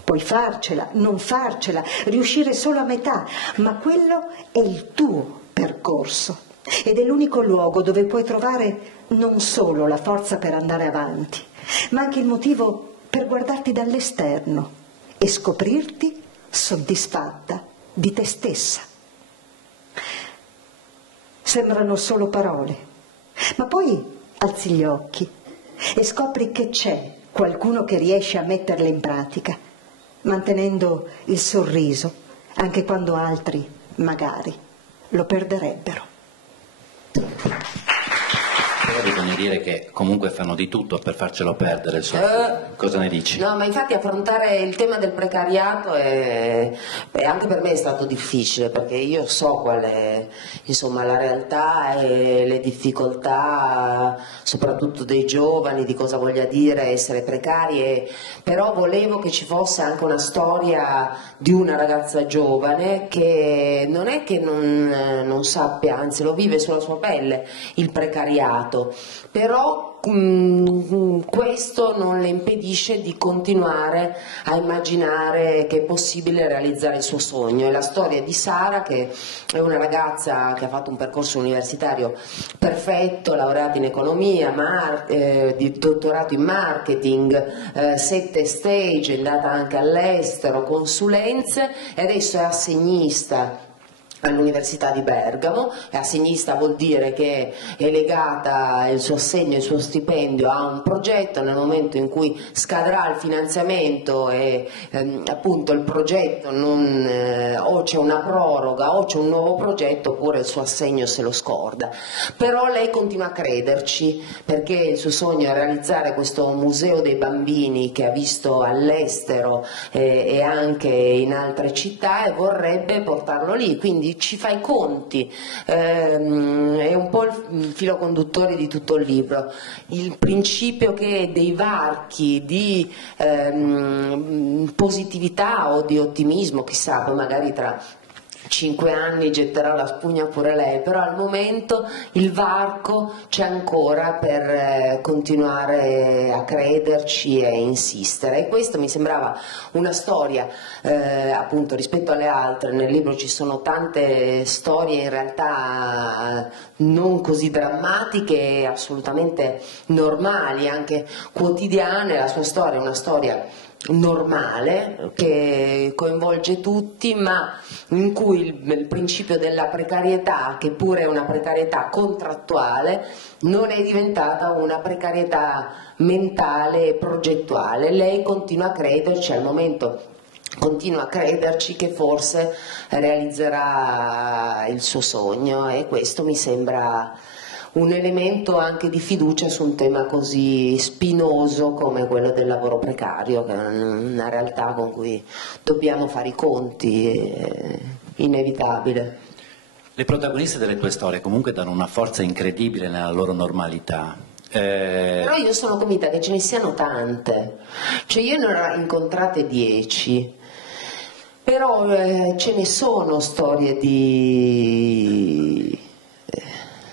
Puoi farcela, non farcela, riuscire solo a metà, ma quello è il tuo percorso ed è l'unico luogo dove puoi trovare non solo la forza per andare avanti, ma anche il motivo per guardarti dall'esterno e scoprirti soddisfatta di te stessa. Sembrano solo parole, ma poi alzi gli occhi e scopri che c'è qualcuno che riesce a metterle in pratica, mantenendo il sorriso anche quando altri, magari, lo perderebbero. Però bisogna dire che comunque fanno di tutto per farcelo perdere. Cosa ne dici? No, ma infatti affrontare il tema del precariato anche per me è stato difficile, perché io so qual è, insomma, la realtà e le difficoltà, soprattutto dei giovani, di cosa voglia dire essere precari, però volevo che ci fosse anche una storia di una ragazza giovane che non è che non sappia, anzi lo vive sulla sua pelle, il precariato. Però questo non le impedisce di continuare a immaginare che è possibile realizzare il suo sogno. È la storia di Sara, che è una ragazza che ha fatto un percorso universitario perfetto, laureata in economia, di dottorato in marketing, 7 stage, è andata anche all'estero, consulenze, e adesso è assegnista all'Università di Bergamo. E assegnista vuol dire che è legata il suo assegno, il suo stipendio a un progetto. Nel momento in cui scadrà il finanziamento e appunto il progetto o c'è una proroga o c'è un nuovo progetto, oppure il suo assegno se lo scorda. Però lei continua a crederci, perché il suo sogno è realizzare questo museo dei bambini che ha visto all'estero e anche in altre città, e vorrebbe portarlo lì. Quindi ci fa i conti, è un po' il filo conduttore di tutto il libro, il principio che dei varchi di positività o di ottimismo, chissà, poi magari tra 5 anni getterà la spugna pure lei, però al momento il varco c'è ancora per continuare a crederci e insistere. E questo mi sembrava una storia, appunto, rispetto alle altre. Nel libro ci sono tante storie in realtà non così drammatiche, assolutamente normali, anche quotidiane. La sua storia è una storia normale che coinvolge tutti, ma in cui il principio della precarietà, che pure è una precarietà contrattuale, non è diventata una precarietà mentale e progettuale. Lei continua a crederci, al momento continua a crederci che forse realizzerà il suo sogno, e questo mi sembra un elemento anche di fiducia su un tema così spinoso come quello del lavoro precario, che è una realtà con cui dobbiamo fare i conti, è inevitabile. Le protagoniste delle tue storie comunque danno una forza incredibile nella loro normalità. Però io sono convinta che ce ne siano tante, cioè io ne ho incontrate 10, però ce ne sono storie di...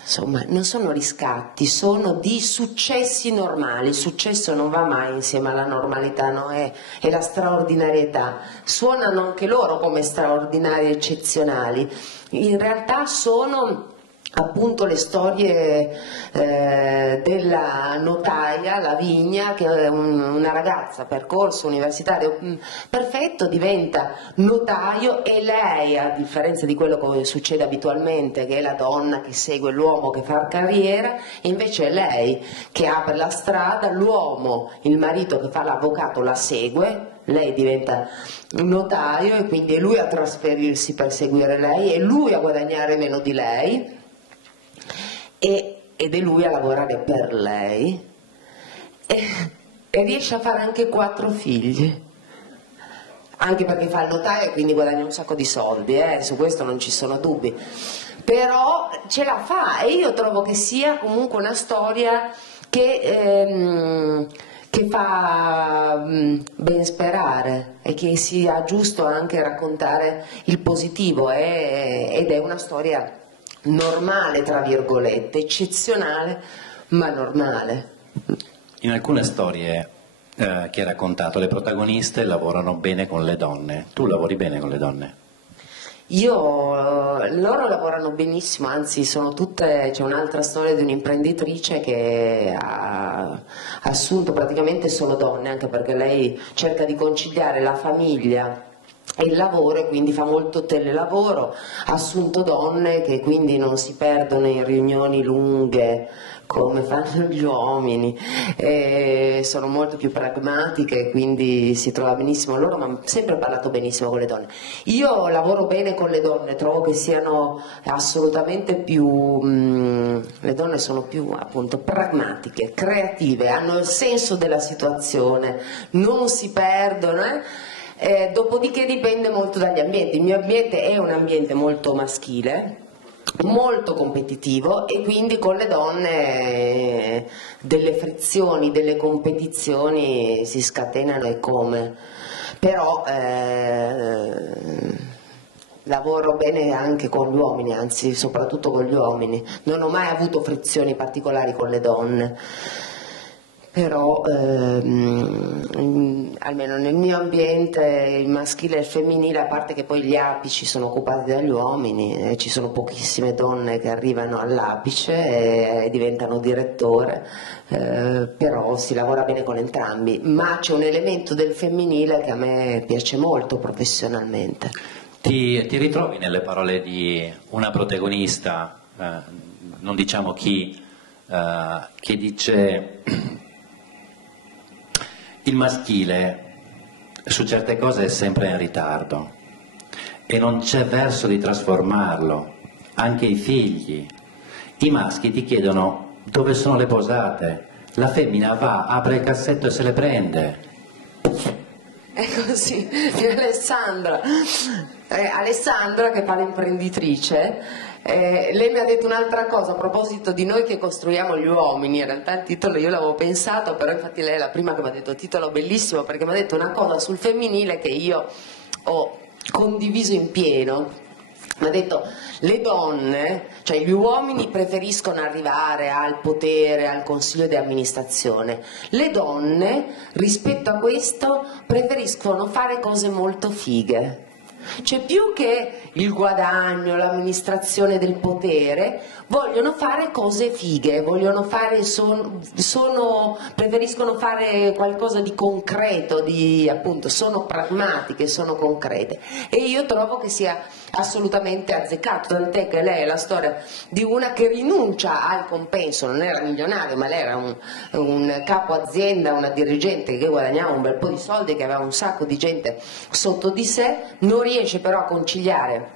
insomma, non sono riscatti, sono di successi normali. Il successo non va mai insieme alla normalità, no? È la straordinarietà. Suonano anche loro come straordinari e eccezionali. In realtà sono appunto le storie della notaia Lavinia, che è una ragazza, percorso universitario perfetto, diventa notaio, e lei, a differenza di quello che succede abitualmente, che è la donna che segue l'uomo che fa carriera, invece è lei che apre la strada, l'uomo, il marito che fa l'avvocato la segue, lei diventa un notaio e quindi è lui a trasferirsi per seguire lei, è lui a guadagnare meno di lei ed è lui a lavorare per lei, e riesce a fare anche 4 figli, anche perché fa il notaio e quindi guadagna un sacco di soldi, su questo non ci sono dubbi, però ce la fa, e io trovo che sia comunque una storia che fa ben sperare, e che sia giusto anche raccontare il positivo, ed è una storia normale, tra virgolette, eccezionale ma normale. In alcune storie che hai raccontato, le protagoniste lavorano bene con le donne. Tu lavori bene con le donne? Loro lavorano benissimo, anzi sono tutte, c'è un'altra storia di un'imprenditrice che ha assunto praticamente solo donne, anche perché lei cerca di conciliare la famiglia e il lavoro, e quindi fa molto telelavoro, ha assunto donne che quindi non si perdono in riunioni lunghe come fanno gli uomini, sono molto più pragmatiche, quindi si trova benissimo loro, ma ho sempre parlato benissimo con le donne. Io lavoro bene con le donne, trovo che siano assolutamente più, le donne sono più appunto pragmatiche, creative, hanno il senso della situazione, non si perdono, dopodiché dipende molto dagli ambienti. Il mio ambiente è un ambiente molto maschile, molto competitivo, e quindi con le donne delle frizioni, delle competizioni si scatenano, e come. Però lavoro bene anche con gli uomini, anzi soprattutto con gli uomini, non ho mai avuto frizioni particolari con le donne. Però almeno nel mio ambiente il maschile e il femminile, a parte che poi gli apici sono occupati dagli uomini, ci sono pochissime donne che arrivano all'apice e diventano direttore, però si lavora bene con entrambi, ma c'è un elemento del femminile che a me piace molto professionalmente. Ti ritrovi nelle parole di una protagonista, non diciamo chi, che dice: il maschile su certe cose è sempre in ritardo e non c'è verso di trasformarlo, anche i figli. I maschi ti chiedono dove sono le posate, la femmina va, apre il cassetto e se le prende. È così, è Alessandra che fa l'imprenditrice. Lei mi ha detto un'altra cosa a proposito di noi che costruiamo gli uomini. In realtà il titolo io l'avevo pensato, però infatti lei è la prima che mi ha detto titolo bellissimo, perché mi ha detto una cosa sul femminile che io ho condiviso in pieno. Mi ha detto: le donne, cioè gli uomini, preferiscono arrivare al potere, al consiglio di amministrazione, le donne rispetto a questo preferiscono fare cose molto fighe. Cioè, più che il guadagno, l'amministrazione del potere, vogliono fare cose fighe, vogliono fare, preferiscono fare qualcosa di concreto, appunto, sono pragmatiche, sono concrete, e io trovo che sia assolutamente azzeccato, tant'è che lei è la storia di una che rinuncia al compenso, non era milionario ma lei era un capo azienda, una dirigente che guadagnava un bel po' di soldi, che aveva un sacco di gente sotto di sé, non riesce però a conciliare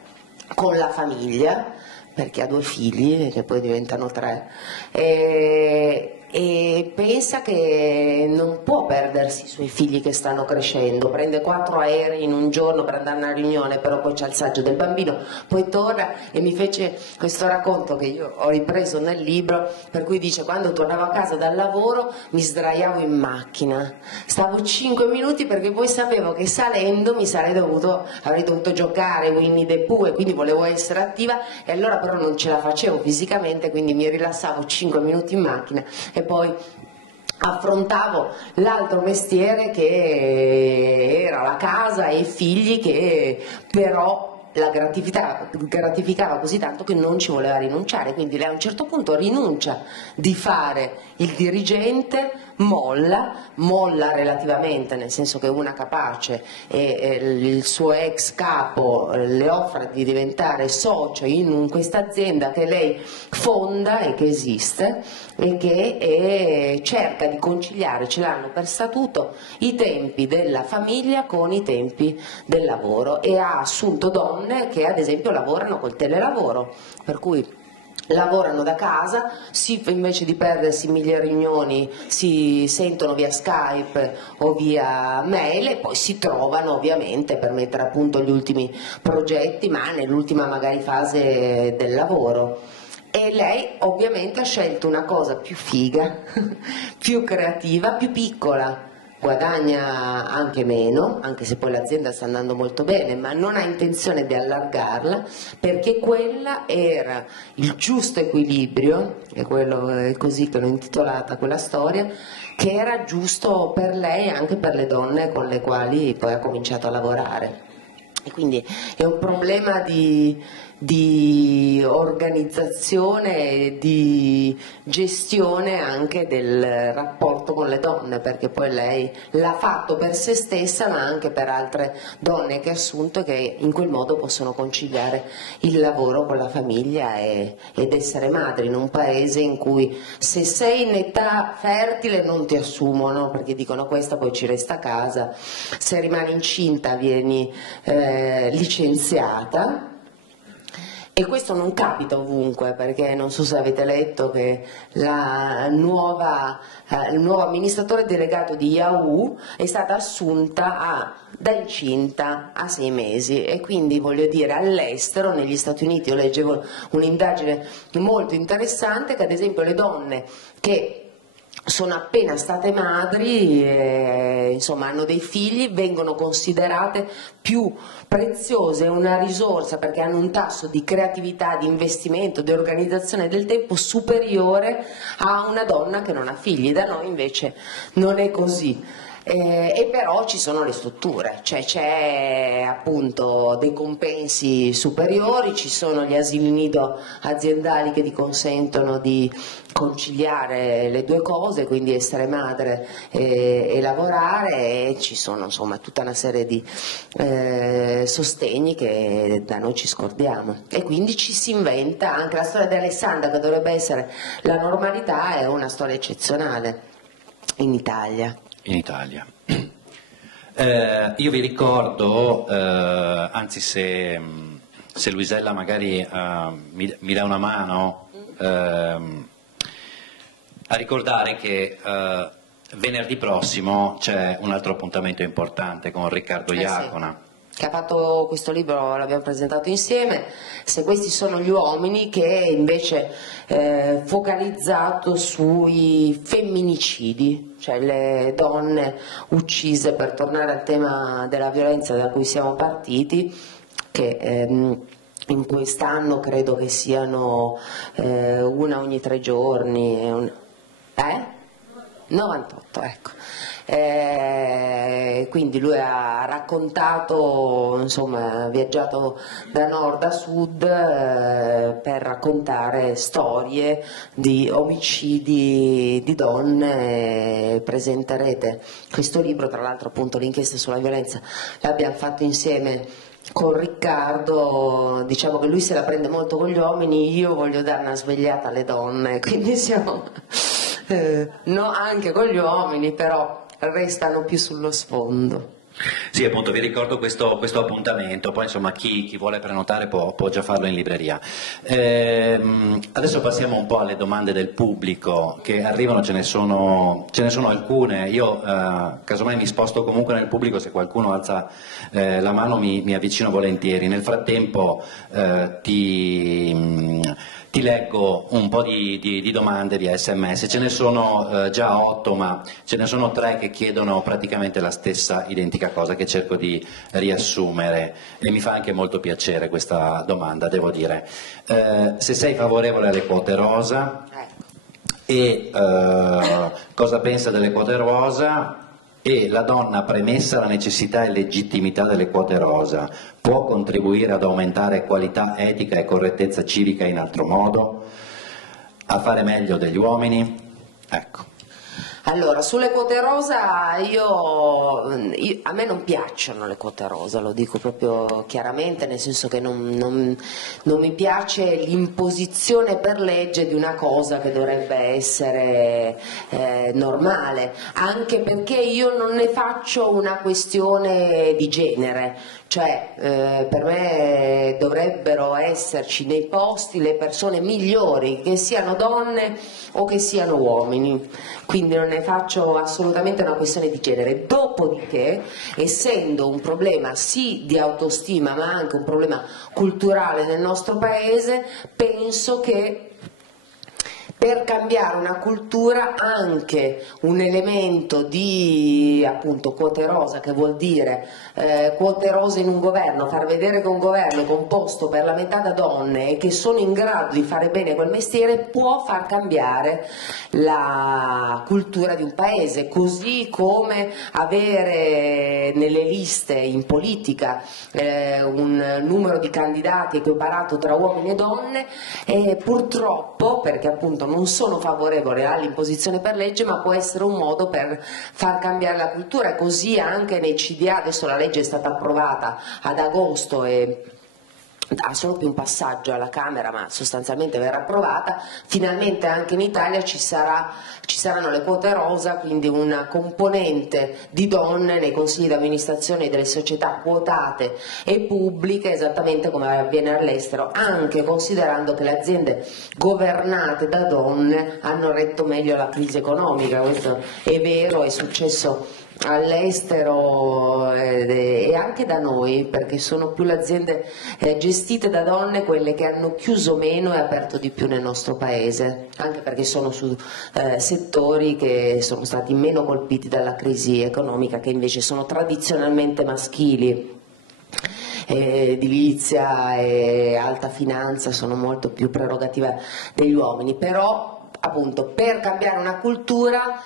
con la famiglia perché ha 2 figli che poi diventano 3, e e pensa che non può perdersi i suoi figli che stanno crescendo, prende 4 aerei in un giorno per andare a una riunione, però poi c'è il saggio del bambino, poi torna e mi fece questo racconto che io ho ripreso nel libro, per cui dice: quando tornavo a casa dal lavoro mi sdraiavo in macchina, stavo 5 minuti perché poi sapevo che salendo avrei dovuto giocare Winnie the Pooh e quindi volevo essere attiva, e allora però non ce la facevo fisicamente, quindi mi rilassavo 5 minuti in macchina e poi affrontavo l'altro mestiere che era la casa e i figli, che però la gratificava così tanto che non ci voleva rinunciare, quindi lei a un certo punto rinuncia di fare il dirigente, molla relativamente, nel senso che una capace e il suo ex capo le offre di diventare socio in questa azienda che lei fonda e che esiste e che cerca di conciliare, ce l'hanno per statuto, i tempi della famiglia con i tempi del lavoro, e ha assunto donne che ad esempio lavorano col telelavoro, per cui lavorano da casa, invece di perdersi 1000 riunioni si sentono via Skype o via mail e poi si trovano ovviamente per mettere a punto gli ultimi progetti, ma nell'ultima magari fase del lavoro. E lei ovviamente ha scelto una cosa più figa, più creativa, più piccola, guadagna anche meno, anche se poi l'azienda sta andando molto bene, ma non ha intenzione di allargarla, perché quella era il giusto equilibrio, e quello è così che l'ho intitolata quella storia, che era giusto per lei e anche per le donne con le quali poi ha cominciato a lavorare. E quindi è un problema di organizzazione e di gestione anche del rapporto con le donne, perché poi lei l'ha fatto per se stessa ma anche per altre donne che ha assunto, che in quel modo possono conciliare il lavoro con la famiglia ed essere madri in un paese in cui se sei in età fertile non ti assumono perché dicono questa poi ci resta a casa, se rimani incinta vieni licenziata. E questo non capita ovunque, perché non so se avete letto che il nuovo amministratore delegato di Yahoo è stata assunta da incinta a 6 mesi, e quindi voglio dire, all'estero, negli Stati Uniti, io leggevo un'indagine molto interessante che ad esempio le donne che sono appena state madri, insomma hanno dei figli, vengono considerate più preziose, una risorsa, perché hanno un tasso di creatività, di investimento, di organizzazione del tempo superiore a una donna che non ha figli. Da noi invece non è così. E però ci sono le strutture, cioè c'è appunto dei compensi superiori, ci sono gli asili nido aziendali che ti consentono di conciliare le due cose, quindi essere madre e lavorare, e ci sono insomma tutta una serie di sostegni che da noi ci scordiamo, e quindi ci si inventa anche la storia di Alessandra, che dovrebbe essere la normalità, è una storia eccezionale in Italia. Io vi ricordo, anzi se Luisella magari mi dà una mano, a ricordare che venerdì prossimo c'è un altro appuntamento importante con Riccardo Iacona. Sì, che ha fatto questo libro, l'abbiamo presentato insieme, Se questi sono gli uomini, che è invece focalizzato sui femminicidi, cioè le donne uccise, per tornare al tema della violenza da cui siamo partiti, che in quest'anno credo che siano una ogni 3 giorni, 98, ecco. Quindi lui ha raccontato, insomma, ha viaggiato da nord a sud per raccontare storie di omicidi di donne. Presenterete questo libro, tra l'altro appunto l'inchiesta sulla violenza l'abbiamo fatto insieme con Riccardo. Diciamo che lui se la prende molto con gli uomini, io voglio dare una svegliata alle donne, quindi siamo no, anche con gli uomini, però restano più sullo sfondo. Sì, appunto, vi ricordo questo appuntamento, poi insomma chi vuole prenotare può già farlo in libreria. Adesso passiamo un po' alle domande del pubblico che arrivano, ce ne sono alcune. Io casomai mi sposto comunque nel pubblico, se qualcuno alza la mano mi avvicino volentieri. Nel frattempo ti leggo un po' di domande via SMS, ce ne sono già 8, ma ce ne sono 3 che chiedono praticamente la stessa identica cosa, che cerco di riassumere, e mi fa anche molto piacere questa domanda, devo dire. Se sei favorevole alle quote rosa e cosa pensa delle quote rosa, e la donna, premessa la necessità e legittimità delle quote rosa, può contribuire ad aumentare qualità etica e correttezza civica in altro modo? A fare meglio degli uomini? Ecco. Allora, sulle quote rosa a me non piacciono le quote rosa, lo dico proprio chiaramente, nel senso che non mi piace l'imposizione per legge di una cosa che dovrebbe essere normale, anche perché io non ne faccio una questione di genere. Cioè, per me dovrebbero esserci nei posti le persone migliori, che siano donne o che siano uomini, quindi non ne faccio assolutamente una questione di genere. Dopodiché, essendo un problema sì di autostima ma anche un problema culturale nel nostro paese, penso che per cambiare una cultura anche un elemento di appunto quote rosa, che vuol dire quote rose in un governo, far vedere che un governo è composto per la metà da donne e che sono in grado di fare bene quel mestiere, può far cambiare la cultura di un paese, così come avere nelle liste in politica un numero di candidati equiparato tra uomini e donne, e purtroppo, perché appunto non sono favorevole all'imposizione per legge, ma può essere un modo per far cambiare la cultura, così anche nei CDA. Adesso la legge è stata approvata ad agosto e ha solo più un passaggio alla Camera, ma sostanzialmente verrà approvata. Finalmente anche in Italia ci saranno le quote rosa, quindi una componente di donne nei consigli di amministrazione delle società quotate e pubbliche, esattamente come avviene all'estero, anche considerando che le aziende governate da donne hanno retto meglio la crisi economica. Questo è vero, è successo all'estero e anche da noi, perché sono più le aziende gestite da donne quelle che hanno chiuso meno e aperto di più nel nostro paese, anche perché sono su settori che sono stati meno colpiti dalla crisi economica, che invece sono tradizionalmente maschili. Edilizia e alta finanza sono molto più prerogativa degli uomini, però appunto per cambiare una cultura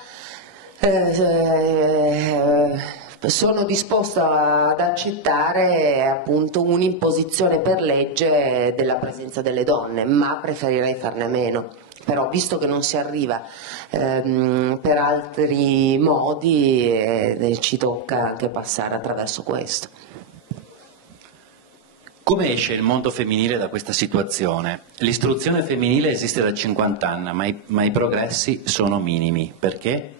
sono disposto ad accettare appunto un'imposizione per legge della presenza delle donne, ma preferirei farne a meno. Però visto che non si arriva per altri modi, ci tocca anche passare attraverso questo. Come esce il mondo femminile da questa situazione? L'istruzione femminile esiste da 50 anni, ma i progressi sono minimi. Perché?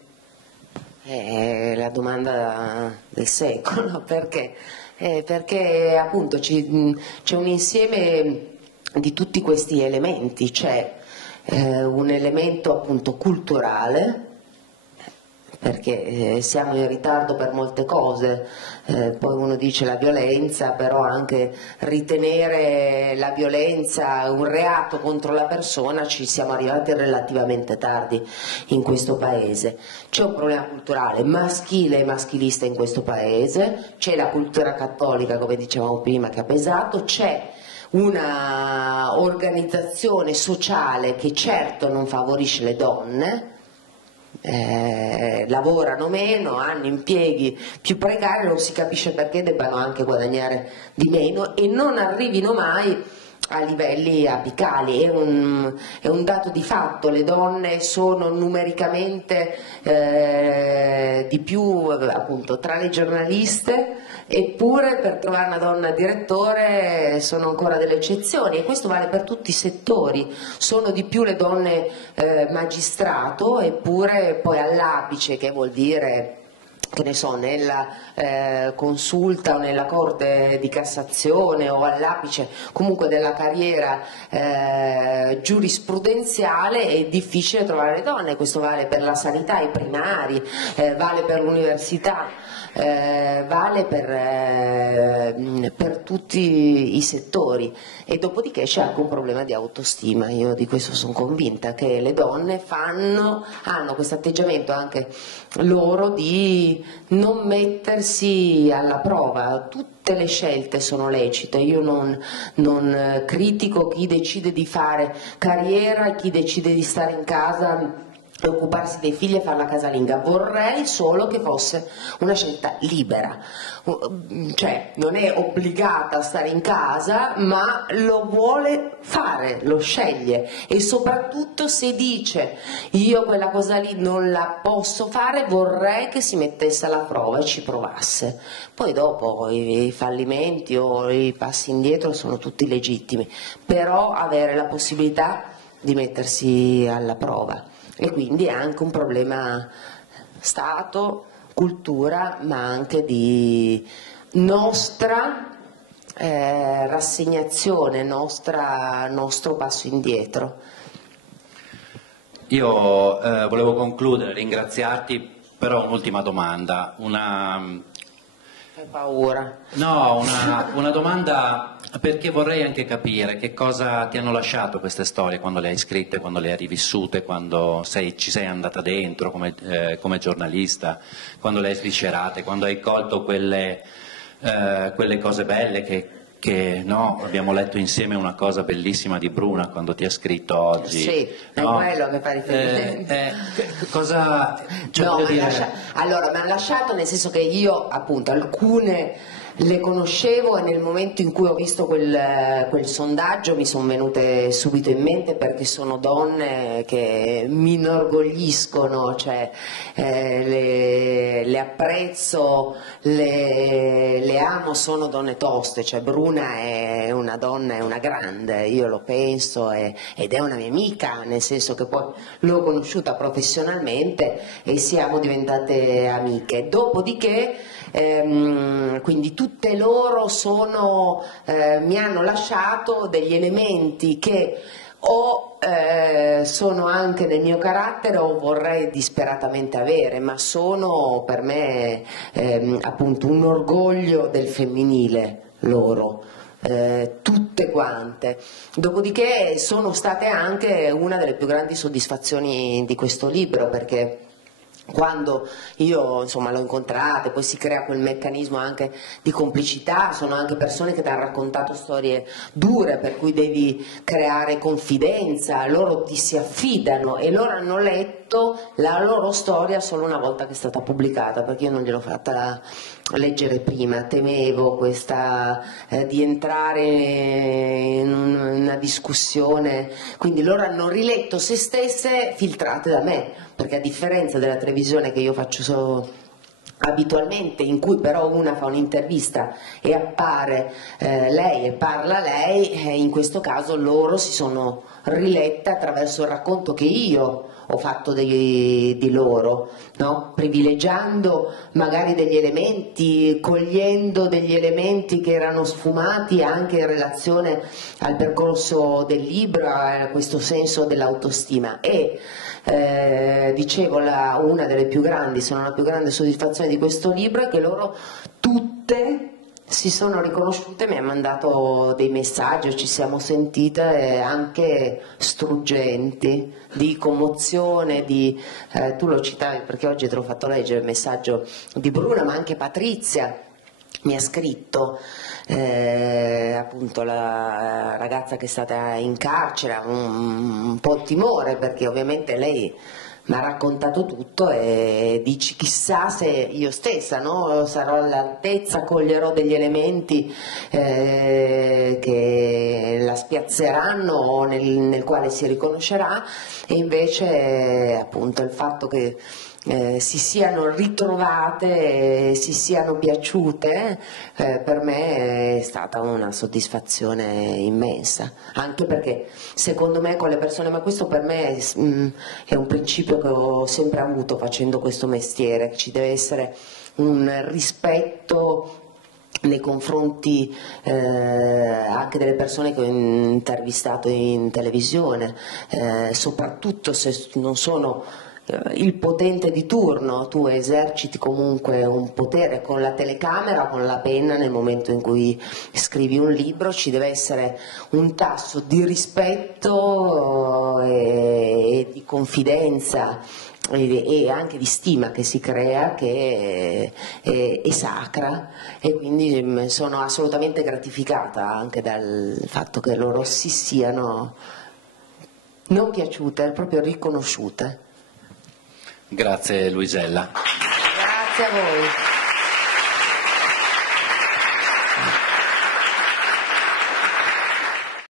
È la domanda del secolo. Perché? Perché appunto c'è un insieme di tutti questi elementi. C'è un elemento appunto culturale, perché siamo in ritardo per molte cose, poi uno dice la violenza, però anche ritenere la violenza un reato contro la persona ci siamo arrivati relativamente tardi in questo paese. C'è un problema culturale maschile e maschilista in questo paese, c'è la cultura cattolica, come dicevamo prima, che ha pesato, c'è una organizzazione sociale che certo non favorisce le donne, lavorano meno, hanno impieghi più precari, non si capisce perché debbano anche guadagnare di meno e non arrivino mai a livelli apicali. È un dato di fatto, le donne sono numericamente di più appunto tra le giornaliste, eppure per trovare una donna direttore sono ancora delle eccezioni, e questo vale per tutti i settori. Sono di più le donne magistrato, eppure poi all'apice, che vuol dire che ne so, nella consulta o nella Corte di Cassazione o all'apice comunque della carriera giurisprudenziale, è difficile trovare le donne. Questo vale per la sanità, i primari, vale per l'università, vale per tutti i settori. E dopodiché c'è anche un problema di autostima. Io di questo sono convinta, che le donne hanno questo atteggiamento anche loro di non mettersi alla prova. Tutte le scelte sono lecite, io non critico chi decide di fare carriera e chi decide di stare in casa e occuparsi dei figli e fare la casalinga. Vorrei solo che fosse una scelta libera, cioè non è obbligata a stare in casa, ma lo vuole fare, lo sceglie, e soprattutto se dice io quella cosa lì non la posso fare, vorrei che si mettesse alla prova e ci provasse. Poi dopo i fallimenti o i passi indietro sono tutti legittimi, però avere la possibilità di mettersi alla prova. E quindi è anche un problema Stato, cultura, ma anche di nostra rassegnazione, nostro passo indietro. Io volevo concludere, ringraziarti, però un'ultima domanda. Fai paura. No, una domanda, perché vorrei anche capire che cosa ti hanno lasciato queste storie quando le hai scritte, quando le hai rivissute, quando ci sei andata dentro come giornalista, quando le hai sviscerate, quando hai colto quelle cose belle che no, abbiamo letto insieme una cosa bellissima di Bruna quando ti ha scritto oggi. Sì, no? è quello che fa riferimento. Cosa... Cioè, No, dire... allora mi ha lasciato nel senso che io appunto alcune le conoscevo e nel momento in cui ho visto quel sondaggio mi sono venute subito in mente, perché sono donne che mi inorgogliscono, cioè le apprezzo, le amo, sono donne toste, cioè Bruna è una donna, è una grande, io lo penso, ed è una mia amica, nel senso che poi l'ho conosciuta professionalmente e siamo diventate amiche. Dopodiché quindi tutte loro mi hanno lasciato degli elementi che o sono anche nel mio carattere o vorrei disperatamente avere, ma sono per me appunto un orgoglio del femminile loro. Tutte quante. Dopodiché sono state anche una delle più grandi soddisfazioni di questo libro, perché quando io insomma l'ho incontrata, poi si crea quel meccanismo anche di complicità, sono anche persone che ti hanno raccontato storie dure per cui devi creare confidenza, loro ti si affidano e loro hanno letto la loro storia solo una volta che è stata pubblicata, perché io non gliel'ho fatta leggere prima, temevo questa di entrare in una discussione, quindi loro hanno riletto se stesse filtrate da me, perché a differenza della televisione che io faccio abitualmente, in cui però una fa un'intervista e appare lei e parla lei, in questo caso loro si sono rilette attraverso il racconto che io ho fatto di loro, no? Privilegiando magari degli elementi, cogliendo degli elementi che erano sfumati anche in relazione al percorso del libro, a questo senso dell'autostima. E dicevo, una delle più grandi, se non la più grande soddisfazione di questo libro è che loro tutte si sono riconosciute, mi ha mandato dei messaggi, ci siamo sentite anche struggenti, di commozione, tu lo citavi perché oggi te l'ho fatto leggere il messaggio di Bruna, ma anche Patrizia mi ha scritto, appunto la ragazza che è stata in carcere, ha un po' timore perché ovviamente lei mi ha raccontato tutto e dici chissà se io stessa, no, sarò all'altezza, coglierò degli elementi che la spiazzeranno o nel quale si riconoscerà, e invece appunto il fatto che si siano ritrovate, si siano piaciute, per me è stata una soddisfazione immensa, anche perché secondo me con le persone, ma questo per me è un principio che ho sempre avuto facendo questo mestiere, che ci deve essere un rispetto nei confronti anche delle persone che ho intervistato in televisione, soprattutto se non sono il potente di turno. Tu eserciti comunque un potere con la telecamera, con la penna. Nel momento in cui scrivi un libro ci deve essere un tasso di rispetto e di confidenza e anche di stima che si crea, che è sacra, e quindi sono assolutamente gratificata anche dal fatto che loro si siano non piaciute, proprio riconosciute. Grazie Luisella. Grazie a voi.